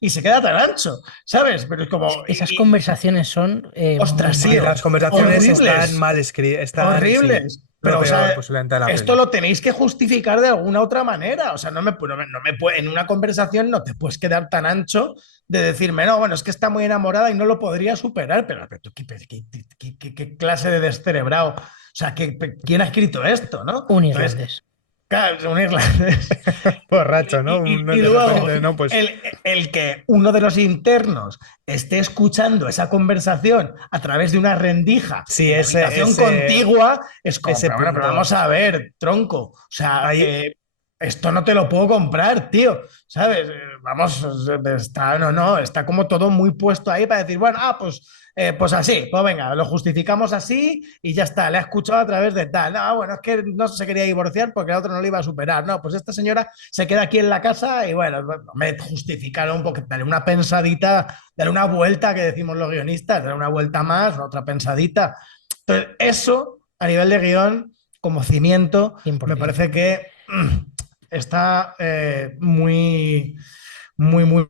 y se queda tan ancho, ¿sabes? Pero es como... esas conversaciones son ostras, muy sí, malas. Las conversaciones horribles. están mal escritas. Horribles. Sí, Pero, lo o peor, sea, posiblemente, de la esto peli. lo tenéis que justificar de alguna otra manera. O sea, en una conversación no te puedes quedar tan ancho de decirme, no, bueno, es que está muy enamorada y no lo podría superar. Pero tú, ¿qué clase de descerebrado? O sea, ¿quién ha escrito esto, no? Un Entonces, irlandés. claro, es un irlandés. Borracho, ¿no? Y De luego, repente, ¿no? Pues el que uno de los internos esté escuchando esa conversación a través de una rendija sí, en la habitación contigua, es como, ese pero, bueno, pero punto. vamos a ver, tronco. O sea, Ahí- esto no te lo puedo comprar, tío. ¿Sabes? Vamos, está como todo muy puesto ahí para decir, bueno, pues así, pues venga, lo justificamos así y ya está, le ha escuchado a través de tal. No, bueno, es que no se quería divorciar porque el otro no le iba a superar. No, pues esta señora se queda aquí en la casa y bueno, me justificaron un poco, dale una pensadita, dale una vuelta que decimos los guionistas, dale una vuelta más, otra pensadita. Entonces, eso a nivel de guión, como cimiento, 100%. me parece que está muy, muy, muy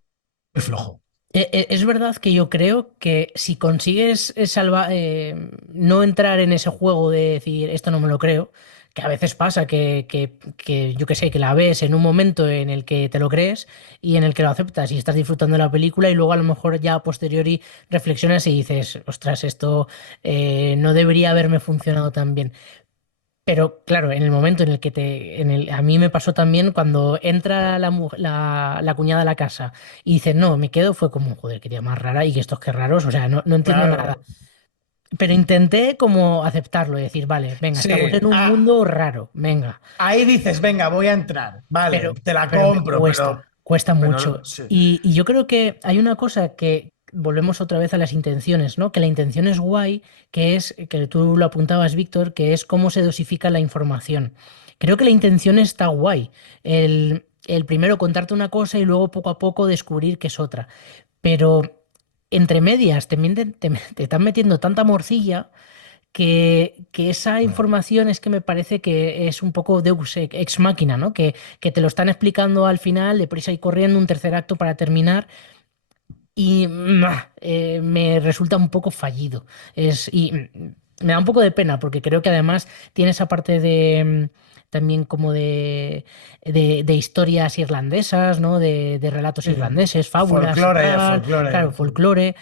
flojo. Es verdad que yo creo que si consigues no entrar en ese juego de decir esto no me lo creo, que a veces pasa que yo que sé, que la ves en un momento en el que te lo crees y en el que lo aceptas y estás disfrutando de la película y luego a lo mejor ya a posteriori reflexionas y dices, ostras, esto no debería haberme funcionado tan bien. Pero claro, en el momento en el que a mí me pasó también cuando entra la cuñada a la casa y dice, no, me quedo, fue como, joder, qué tía más rara y que estos qué raros, o sea, no entiendo nada. Claro. pero intenté como aceptarlo y decir, vale, venga, Sí, estamos en un mundo raro, venga. ahí dices, venga, voy a entrar. Vale, te la Pero me compro, cuesta mucho. sí. Y yo creo que hay una cosa que volvemos otra vez a las intenciones, ¿no? Que la intención es guay, que es, que tú lo apuntabas, Víctor, que es cómo se dosifica la información. Creo que la intención está guay. El primero contarte una cosa y luego poco a poco descubrir que es otra. Pero entre medias te están metiendo tanta morcilla que esa información es que me parece que es un poco Deus ex machina, ¿no? Que te lo están explicando al final, deprisa y corriendo, un tercer acto para terminar, y me resulta un poco fallido. Me da un poco de pena, porque creo que además tiene esa parte de también como de historias irlandesas, ¿no? De relatos Sí. irlandeses, fábulas y Folclore, tal, folclore. claro, folclore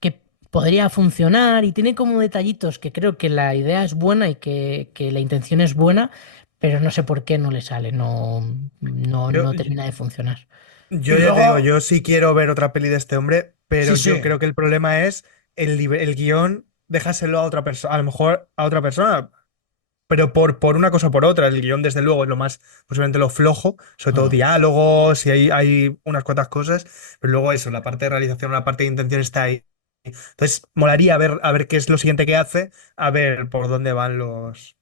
que podría funcionar y tiene como detallitos que creo que la idea es buena y que la intención es buena, pero no sé por qué no le sale, Yo, no termina de funcionar. Y yo ya te digo, luego, yo sí quiero ver otra peli de este hombre, pero sí, sí. yo creo que el problema es el guión, déjaselo a otra persona, a lo mejor a otra persona, pero por una cosa o por otra. El guión, desde luego, es lo más, posiblemente lo flojo, sobre todo diálogos, y hay unas cuantas cosas, pero luego eso, la parte de realización, la parte de intención está ahí. Entonces, molaría a ver qué es lo siguiente que hace, a ver por dónde van los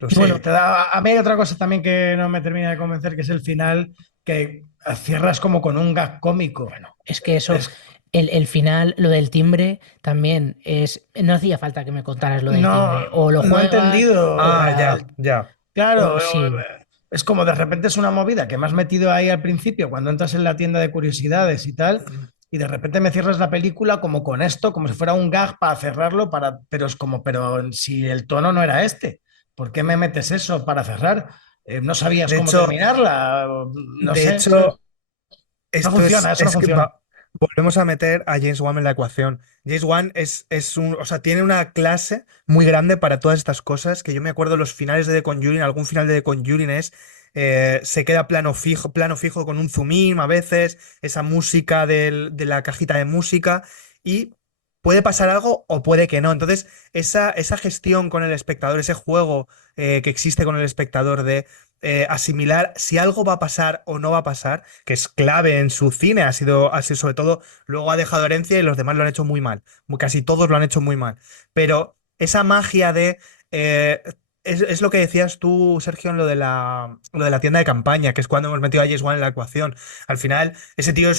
Y Sí, bueno, te da. A mí hay otra cosa también que no me termina de convencer, que es el final, que cierras como con un gag cómico. es que eso, Es, el final, lo del timbre también es, no hacía falta que me contaras lo del no, timbre, o lo no he juegas, entendido. Ah, ya. Claro, sí. es como de repente es una movida que me has metido ahí al principio cuando entras en la tienda de curiosidades y tal, y de repente me cierras la película como con esto, como si fuera un gag para cerrarlo, pero es como, pero si el tono no era este, ¿por qué me metes eso para cerrar? ¿No sabías De cómo hecho, terminarla? No de sé, no, hecho, no esto funciona, eso no es que funciona. volvemos a meter a James Wan en la ecuación. James Wan o sea, tiene una clase muy grande para todas estas cosas, que yo me acuerdo los finales de The Conjuring, algún final de The Conjuring se queda plano fijo con un zoom in a veces, esa música de la cajita de música, y puede pasar algo o puede que no. Entonces, esa gestión con el espectador, ese juego que existe con el espectador de asimilar si algo va a pasar o no va a pasar, que es clave en su cine, ha sido sobre todo, luego ha dejado herencia y los demás lo han hecho muy mal, casi todos lo han hecho muy mal, pero esa magia de... es lo que decías tú, Sergio, en lo de la tienda de campaña, que es cuando hemos metido a James Wan en la ecuación. Al final, ese tío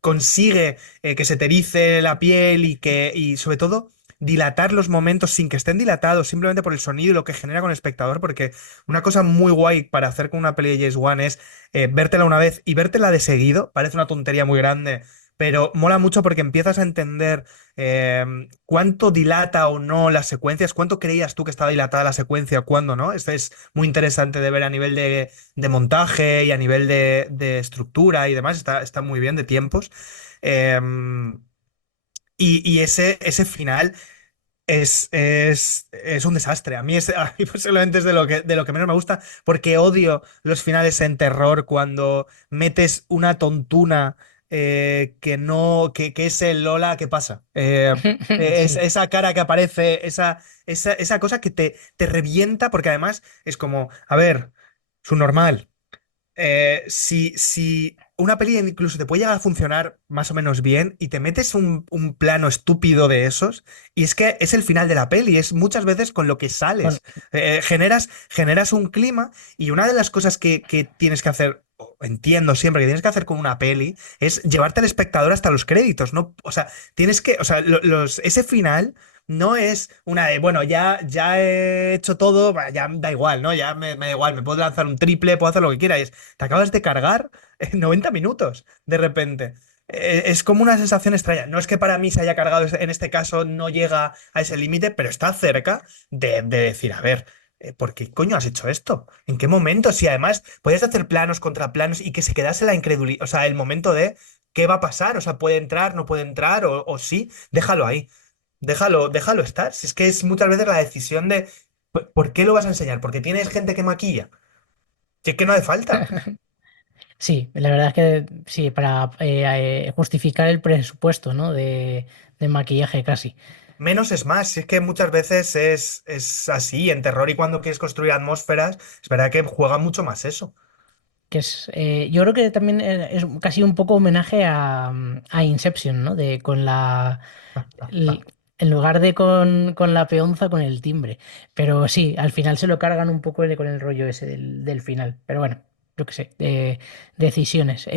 consigue que se te erice la piel y sobre todo dilatar los momentos sin que estén dilatados, simplemente por el sonido y lo que genera con el espectador, porque una cosa muy guay para hacer con una peli de James Wan es vértela una vez y vértela de seguido. Parece una tontería muy grande, pero mola mucho porque empiezas a entender cuánto dilata o no las secuencias, cuánto creías tú que estaba dilatada la secuencia, cuándo no. Esto es muy interesante de ver a nivel de montaje y a nivel de estructura y demás. Está muy bien de tiempos. Em, y ese final es un desastre. A mí posiblemente es de lo que menos me gusta, porque odio los finales en terror cuando metes una tontuna que no, que es el Lola, ¿qué pasa? Sí. Esa cara que aparece, esa cosa que te revienta, porque además es como, a ver, su normal si una peli incluso te puede llegar a funcionar más o menos bien y te metes un plano estúpido de esos, y es que es el final de la peli, es muchas veces con lo que Con- sales. Generas un clima, y una de las cosas que tienes que hacer, o entiendo siempre que tienes que hacer con una peli, es llevarte al espectador hasta los créditos, ¿no? O sea, o sea, ese final. No es una de, bueno, ya he hecho todo, ya da igual, ¿no? Ya me da igual, me puedo lanzar un triple, puedo hacer lo que quiera. Te acabas de cargar en 90 minutos, de repente. Es como una sensación extraña. No es que para mí se haya cargado, en este caso no llega a ese límite, pero está cerca de decir, a ver, ¿por qué coño has hecho esto? ¿En qué momento? Si además podías hacer planos contra planos y que se quedase la incredulidad, o sea, el momento de qué va a pasar, o sea, puede entrar, no puede entrar, o sí, déjalo ahí. Déjalo estar. Si es que es muchas veces la decisión de ¿por qué lo vas a enseñar? ¿Porque tienes gente que maquilla? Si es que no hace falta. Sí, la verdad es que sí, para justificar el presupuesto, ¿no? de maquillaje casi. Menos es más, si es que muchas veces es así, en terror y cuando quieres construir atmósferas, es verdad que juega mucho más eso. Que es, yo creo que también es casi un poco homenaje a Inception, ¿no? De con el- en lugar de con la peonza, con el timbre. Pero sí, al final se lo cargan un poco con el rollo ese del final. Pero bueno, yo qué sé, decisiones.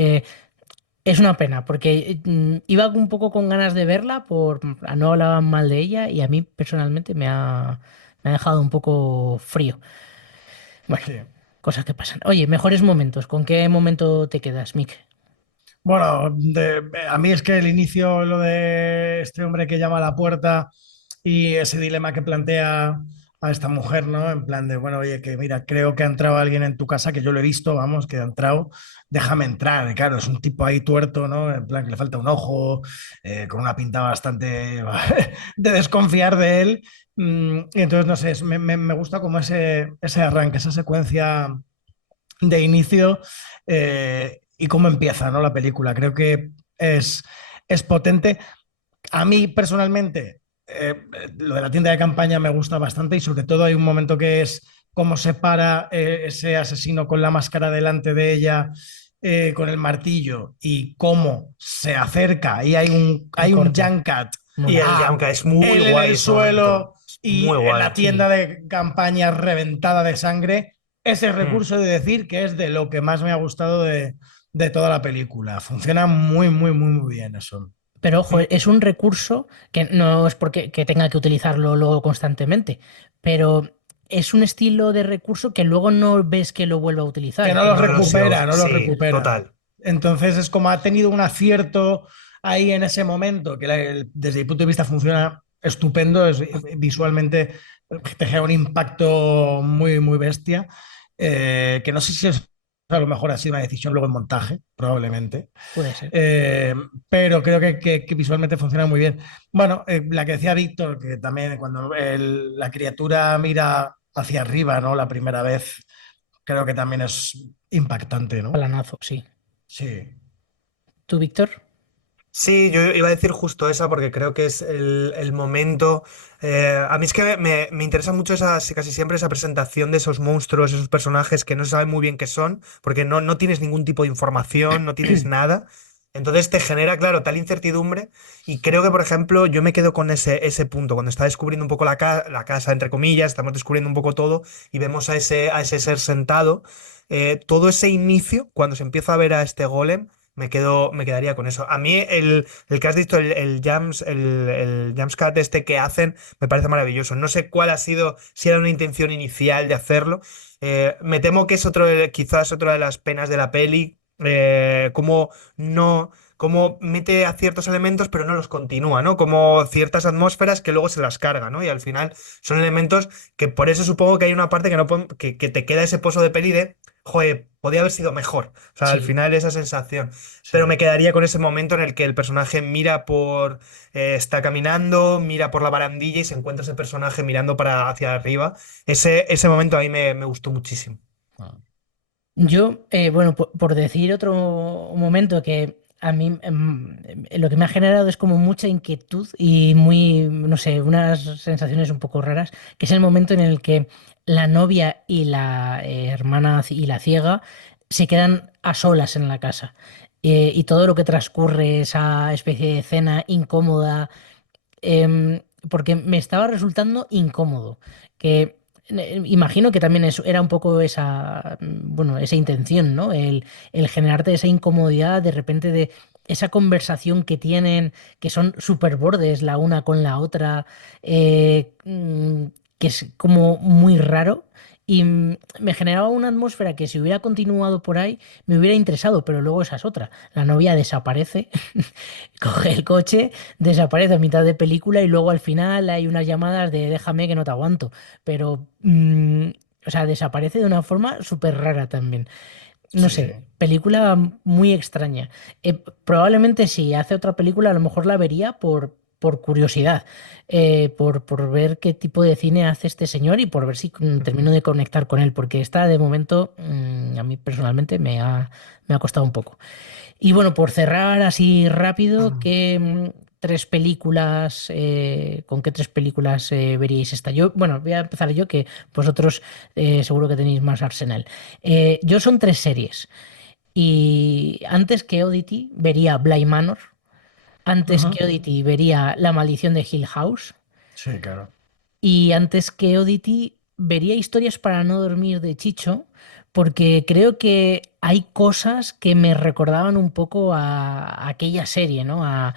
Es una pena, porque iba un poco con ganas de verla, no hablaban mal de ella y a mí personalmente me ha dejado un poco frío. Bueno, Sí. cosas que pasan. Oye, mejores momentos. ¿Con qué momento te quedas, Mick? Bueno, a mí es que el inicio, lo de este hombre que llama a la puerta y ese dilema que plantea a esta mujer, ¿no? En plan de, bueno, oye, que mira, creo que ha entrado alguien en tu casa, que yo lo he visto, vamos, que ha entrado, déjame entrar. Y claro, es un tipo ahí tuerto, ¿no? En plan que le falta un ojo, con una pinta bastante de desconfiar de él. Y entonces, no sé, me gusta como ese arranque, esa secuencia de inicio, y cómo empieza, ¿no? La película. Creo que es, es potente. A mí personalmente, lo de la tienda de campaña me gusta bastante y sobre todo hay un momento que es cómo se para ese asesino con la máscara delante de ella, con el martillo y cómo se acerca y El hay un corte. jump cut Muy Y bueno. el a Yamka es muy él en guay el ese momento. suelo Es y muy en guay. la tienda de campaña reventada de sangre. Ese Mm. recurso de decir que es de lo que más me ha gustado de toda la película. Funciona muy, muy, muy, muy bien eso. Pero ojo, es un recurso que no es porque que tenga que utilizarlo luego constantemente, pero es un estilo de recurso que luego no ves que lo vuelva a Que utilizar. no los No lo sé, recupera, no los sí, recupera. total. Entonces es como ha tenido un acierto ahí en ese momento, que desde mi punto de vista funciona estupendo, visualmente te genera un impacto muy, muy bestia, que no sé si es, a lo mejor ha sido una decisión luego en montaje, probablemente. Puede ser. Eh, pero creo que visualmente funciona muy bien. Bueno, la que decía Víctor, que también cuando la criatura mira hacia arriba, ¿no? La primera vez, creo que también es impactante, ¿no? Planazo, sí. Sí. ¿Tú, Víctor? Sí, yo iba a decir justo esa porque creo que es el momento. A mí es que me interesa mucho casi siempre esa presentación de esos monstruos, esos personajes que no se sabe muy bien qué son, porque no tienes ningún tipo de información, no tienes nada. Entonces te genera, claro, tal incertidumbre. Y creo que, por ejemplo, yo me quedo con ese punto, cuando está descubriendo un poco la casa, entre comillas, estamos descubriendo un poco todo y vemos a ese ser sentado. Todo ese inicio, cuando se empieza a ver a este golem. Me quedaría con eso. A mí el que has dicho, el jumpscare este que hacen, me parece maravilloso. No sé cuál ha sido, si era una intención inicial de hacerlo. Me temo que es quizás otra de las penas de la peli. Como no, como mete a ciertos elementos, pero no los continúa, ¿no? Como ciertas atmósferas que luego se las carga, ¿no? Y al final son elementos que por eso supongo que hay una parte que que te queda ese pozo de peli de, joder, podía haber sido mejor. O sea, al Sí. final esa sensación. Pero me quedaría con ese momento en el que el personaje está caminando, mira por la barandilla y se encuentra ese personaje mirando hacia arriba. Ese momento a mí me gustó muchísimo. Yo, bueno, por decir otro momento que a mí lo que me ha generado es como mucha inquietud y muy, no sé, unas sensaciones un poco raras, que es el momento en el que la novia y la hermana y la ciega se quedan a solas en la casa. Y todo lo que transcurre, esa especie de escena incómoda, porque me estaba resultando incómodo. Que imagino que también era un poco bueno, esa intención, ¿no? El generarte esa incomodidad de repente de esa conversación que tienen, que son súper bordes la una con la otra, que es como muy raro. Y me generaba una atmósfera que si hubiera continuado por ahí me hubiera interesado, pero luego esa es otra. La novia desaparece, coge el coche, desaparece a mitad de película y luego al final hay unas llamadas de déjame que no te aguanto. Pero, o sea, desaparece de una forma súper rara también. No Sí. sé, película muy extraña. Probablemente si hace otra película a lo mejor la vería por curiosidad, por ver qué tipo de cine hace este señor y por ver si termino de conectar con él, porque esta de momento a mí personalmente me ha costado un poco. Y bueno, por cerrar así rápido, tres películas, ¿con qué tres películas veríais esta? Yo, bueno, voy a empezar yo, que vosotros seguro que tenéis más arsenal. Yo son tres series. Y antes que Oddity vería Bly Manor, antes Ujú. que Oddity vería La maldición de Hill House Sí, claro. y antes que Oddity vería Historias para no dormir de Chicho, porque creo que hay cosas que me recordaban un poco a aquella serie, ¿no? A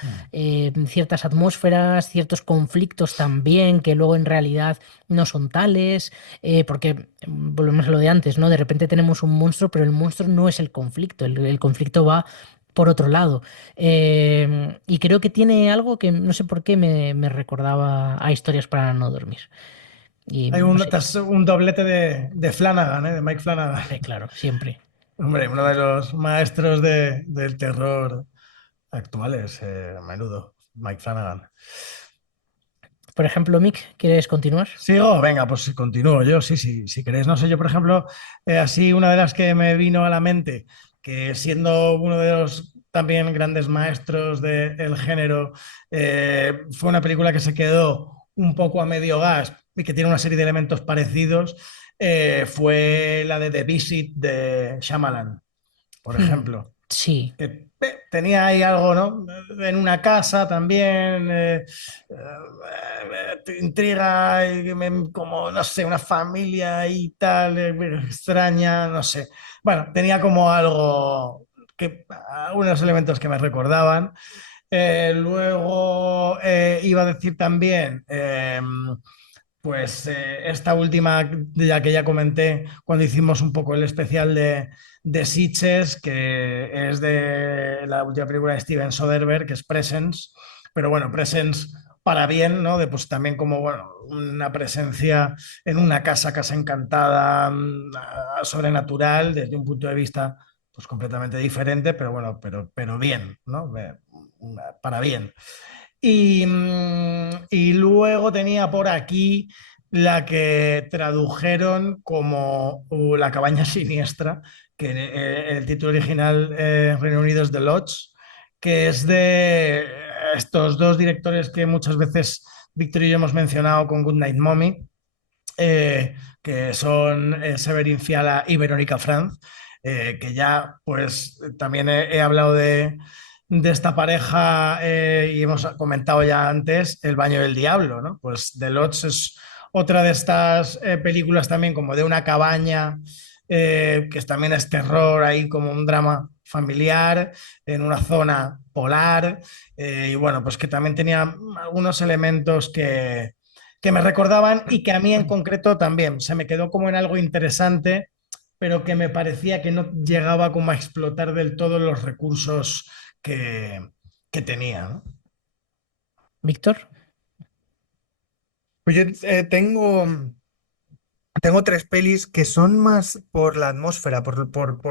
ciertas atmósferas, ciertos conflictos también, que luego en realidad no son tales, porque volvemos a lo de antes, ¿no? De repente tenemos un monstruo, pero el monstruo no es el conflicto, el conflicto va por otro lado. Y creo que tiene algo que no sé por qué me recordaba a Historias para no dormir. Y Hay no sé, un doblete de Flanagan, de Mike Flanagan. hombre, claro, siempre. Hombre, uno de los maestros del terror actuales, a menudo, Mike Flanagan. Por ejemplo, Mick, ¿quieres continuar? ¿Sigo? Venga, pues sí, continúo yo, sí, sí, si queréis. No sé, yo, por ejemplo, así una de las que me vino a la mente, que siendo uno de los también grandes maestros del género, fue una película que se quedó un poco a medio gas y que tiene una serie de elementos parecidos, fue la de The Visit de Shyamalan, por Hmm, ejemplo sí, que tenía ahí algo, ¿no? En una casa también, te intriga, como, no sé, una familia y tal, extraña, no sé. Bueno, tenía como algo, algunos elementos que me recordaban. Luego iba a decir también, pues esta última, de la que ya comenté cuando hicimos un poco el especial de Sitges, que es de la última película de Steven Soderbergh, que es Presence, pero bueno, Presence para bien, ¿no? De pues también como, bueno, una presencia en una casa, casa encantada, sobrenatural, desde un punto de vista pues completamente diferente, pero bueno, pero bien, ¿no? Para bien. Y luego tenía por aquí la que tradujeron como La cabaña siniestra, que el título original en Reino Unido es The Lodge, que es de estos dos directores que muchas veces Víctor y yo hemos mencionado con Goodnight Mommy, que son Severin Fiala y Verónica Franz, que ya pues también he hablado de esta pareja y hemos comentado ya antes El baño del diablo, ¿no? Pues The Lodge es otra de estas películas también como de una cabaña, que también es terror, ahí como un drama familiar en una zona polar, y bueno, pues que también tenía algunos elementos que me recordaban y que a mí en concreto también se me quedó como en algo interesante, pero que me parecía que no llegaba como a explotar del todo los recursos que, que tenía, ¿no? Víctor. Pues yo tengo tres pelis que son más por la atmósfera, por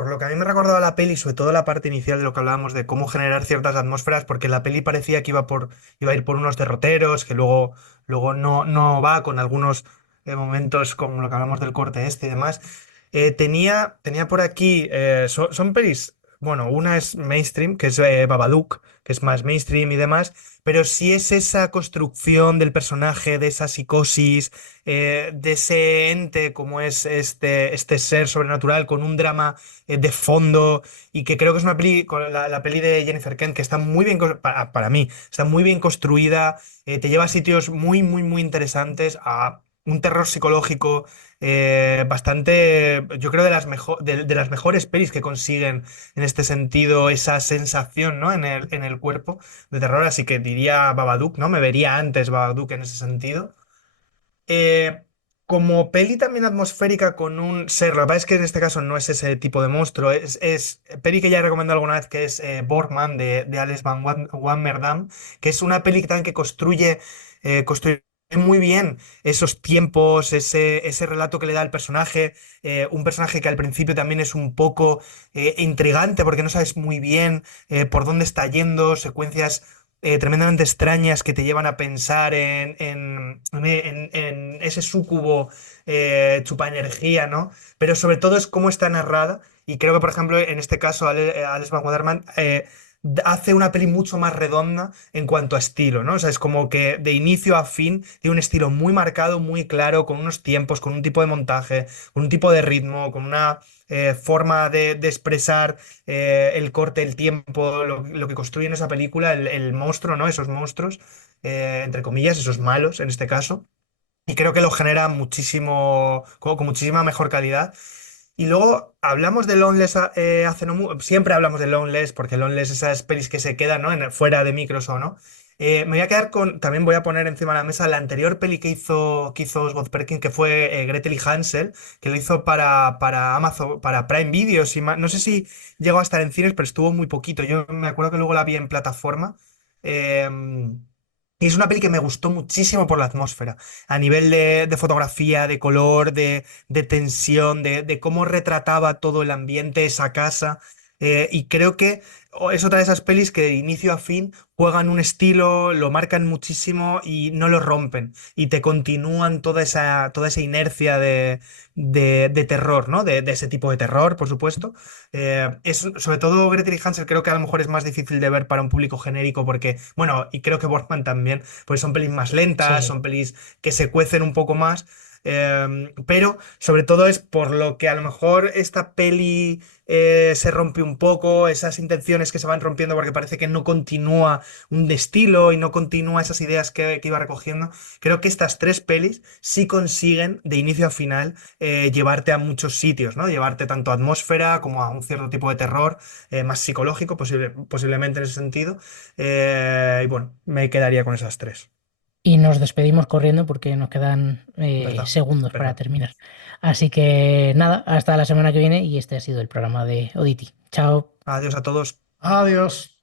lo que a mí me recordaba la peli, sobre todo la parte inicial de lo que hablábamos de cómo generar ciertas atmósferas, porque la peli parecía que iba a ir por unos derroteros, que luego no va con algunos momentos como lo que hablamos del corte este y demás. Tenía por aquí, son pelis, bueno, una es mainstream, que es Babadook, que es más mainstream y demás, pero sí es esa construcción del personaje, de esa psicosis, de ese ente como es este ser sobrenatural con un drama de fondo y que creo que es una peli, con la peli de Jennifer Kent que está muy bien, para mí, está muy bien construida, te lleva a sitios muy, muy, muy interesantes, a un terror psicológico bastante, yo creo, de las mejores pelis que consiguen en este sentido esa sensación, ¿no? En el cuerpo de terror, así que diría Babadook, ¿no? Me vería antes Babadook en ese sentido. Eh, Como peli también atmosférica con un ser, lo que pasa es que en este caso no es ese tipo de monstruo, es peli que ya he recomendado alguna vez, que es Borgman de Alex van Warmerdam, que es una peli que también que construye muy bien esos tiempos, ese relato que le da al personaje, un personaje que al principio también es un poco intrigante porque no sabes muy bien por dónde está yendo, secuencias tremendamente extrañas que te llevan a pensar en ese súcubo chupa energía, ¿no? Pero sobre todo es cómo está narrada y creo que, por ejemplo, en este caso, Alex Van Waterman hace una peli mucho más redonda en cuanto a estilo, ¿no? O sea, es como que de inicio a fin tiene un estilo muy marcado, muy claro, con unos tiempos, con un tipo de montaje, con un tipo de ritmo, con una forma de expresar el corte, el tiempo, lo que construye en esa película, el monstruo, ¿no? Esos monstruos, entre comillas, esos malos en este caso. Y creo que lo genera muchísimo, con muchísima mejor calidad. Y luego hablamos de Loneless hace no siempre hablamos de Loneless, porque Loneless esas pelis que se quedan, ¿no? Fuera de micros o no. Me voy a quedar con, también voy a poner encima de la mesa la anterior peli que hizo Osgood Perkins, que fue Gretel y Hansel, que lo hizo para Amazon, para Prime Video. No sé si llegó a estar en cines, pero estuvo muy poquito. Yo me acuerdo que luego la vi en plataforma. Y es una peli que me gustó muchísimo por la atmósfera, a nivel de fotografía, de color, de tensión, de cómo retrataba todo el ambiente, esa casa. Y creo que es otra de esas pelis que de inicio a fin juegan un estilo, lo marcan muchísimo y no lo rompen. Y te continúan toda esa inercia de terror, ¿no? De ese tipo de terror, por supuesto. Sobre todo Gretel y Hansel creo que a lo mejor es más difícil de ver para un público genérico porque, bueno, y creo que Borgman también, pues son pelis más lentas, Sí. son pelis que se cuecen un poco más. Pero sobre todo es por lo que a lo mejor esta peli se rompe un poco, esas intenciones que se van rompiendo porque parece que no continúa un estilo y no continúa esas ideas que iba recogiendo. Creo que estas tres pelis sí consiguen de inicio a final llevarte a muchos sitios, ¿no? Llevarte tanto a atmósfera como a un cierto tipo de terror más psicológico, posiblemente en ese sentido. Y bueno, me quedaría con esas tres. Y nos despedimos corriendo porque nos quedan ¿Verdad? segundos para ¿Verdad? terminar. Así que nada, hasta la semana que viene y este ha sido el programa de Oditi. Chao. Adiós a todos. Adiós.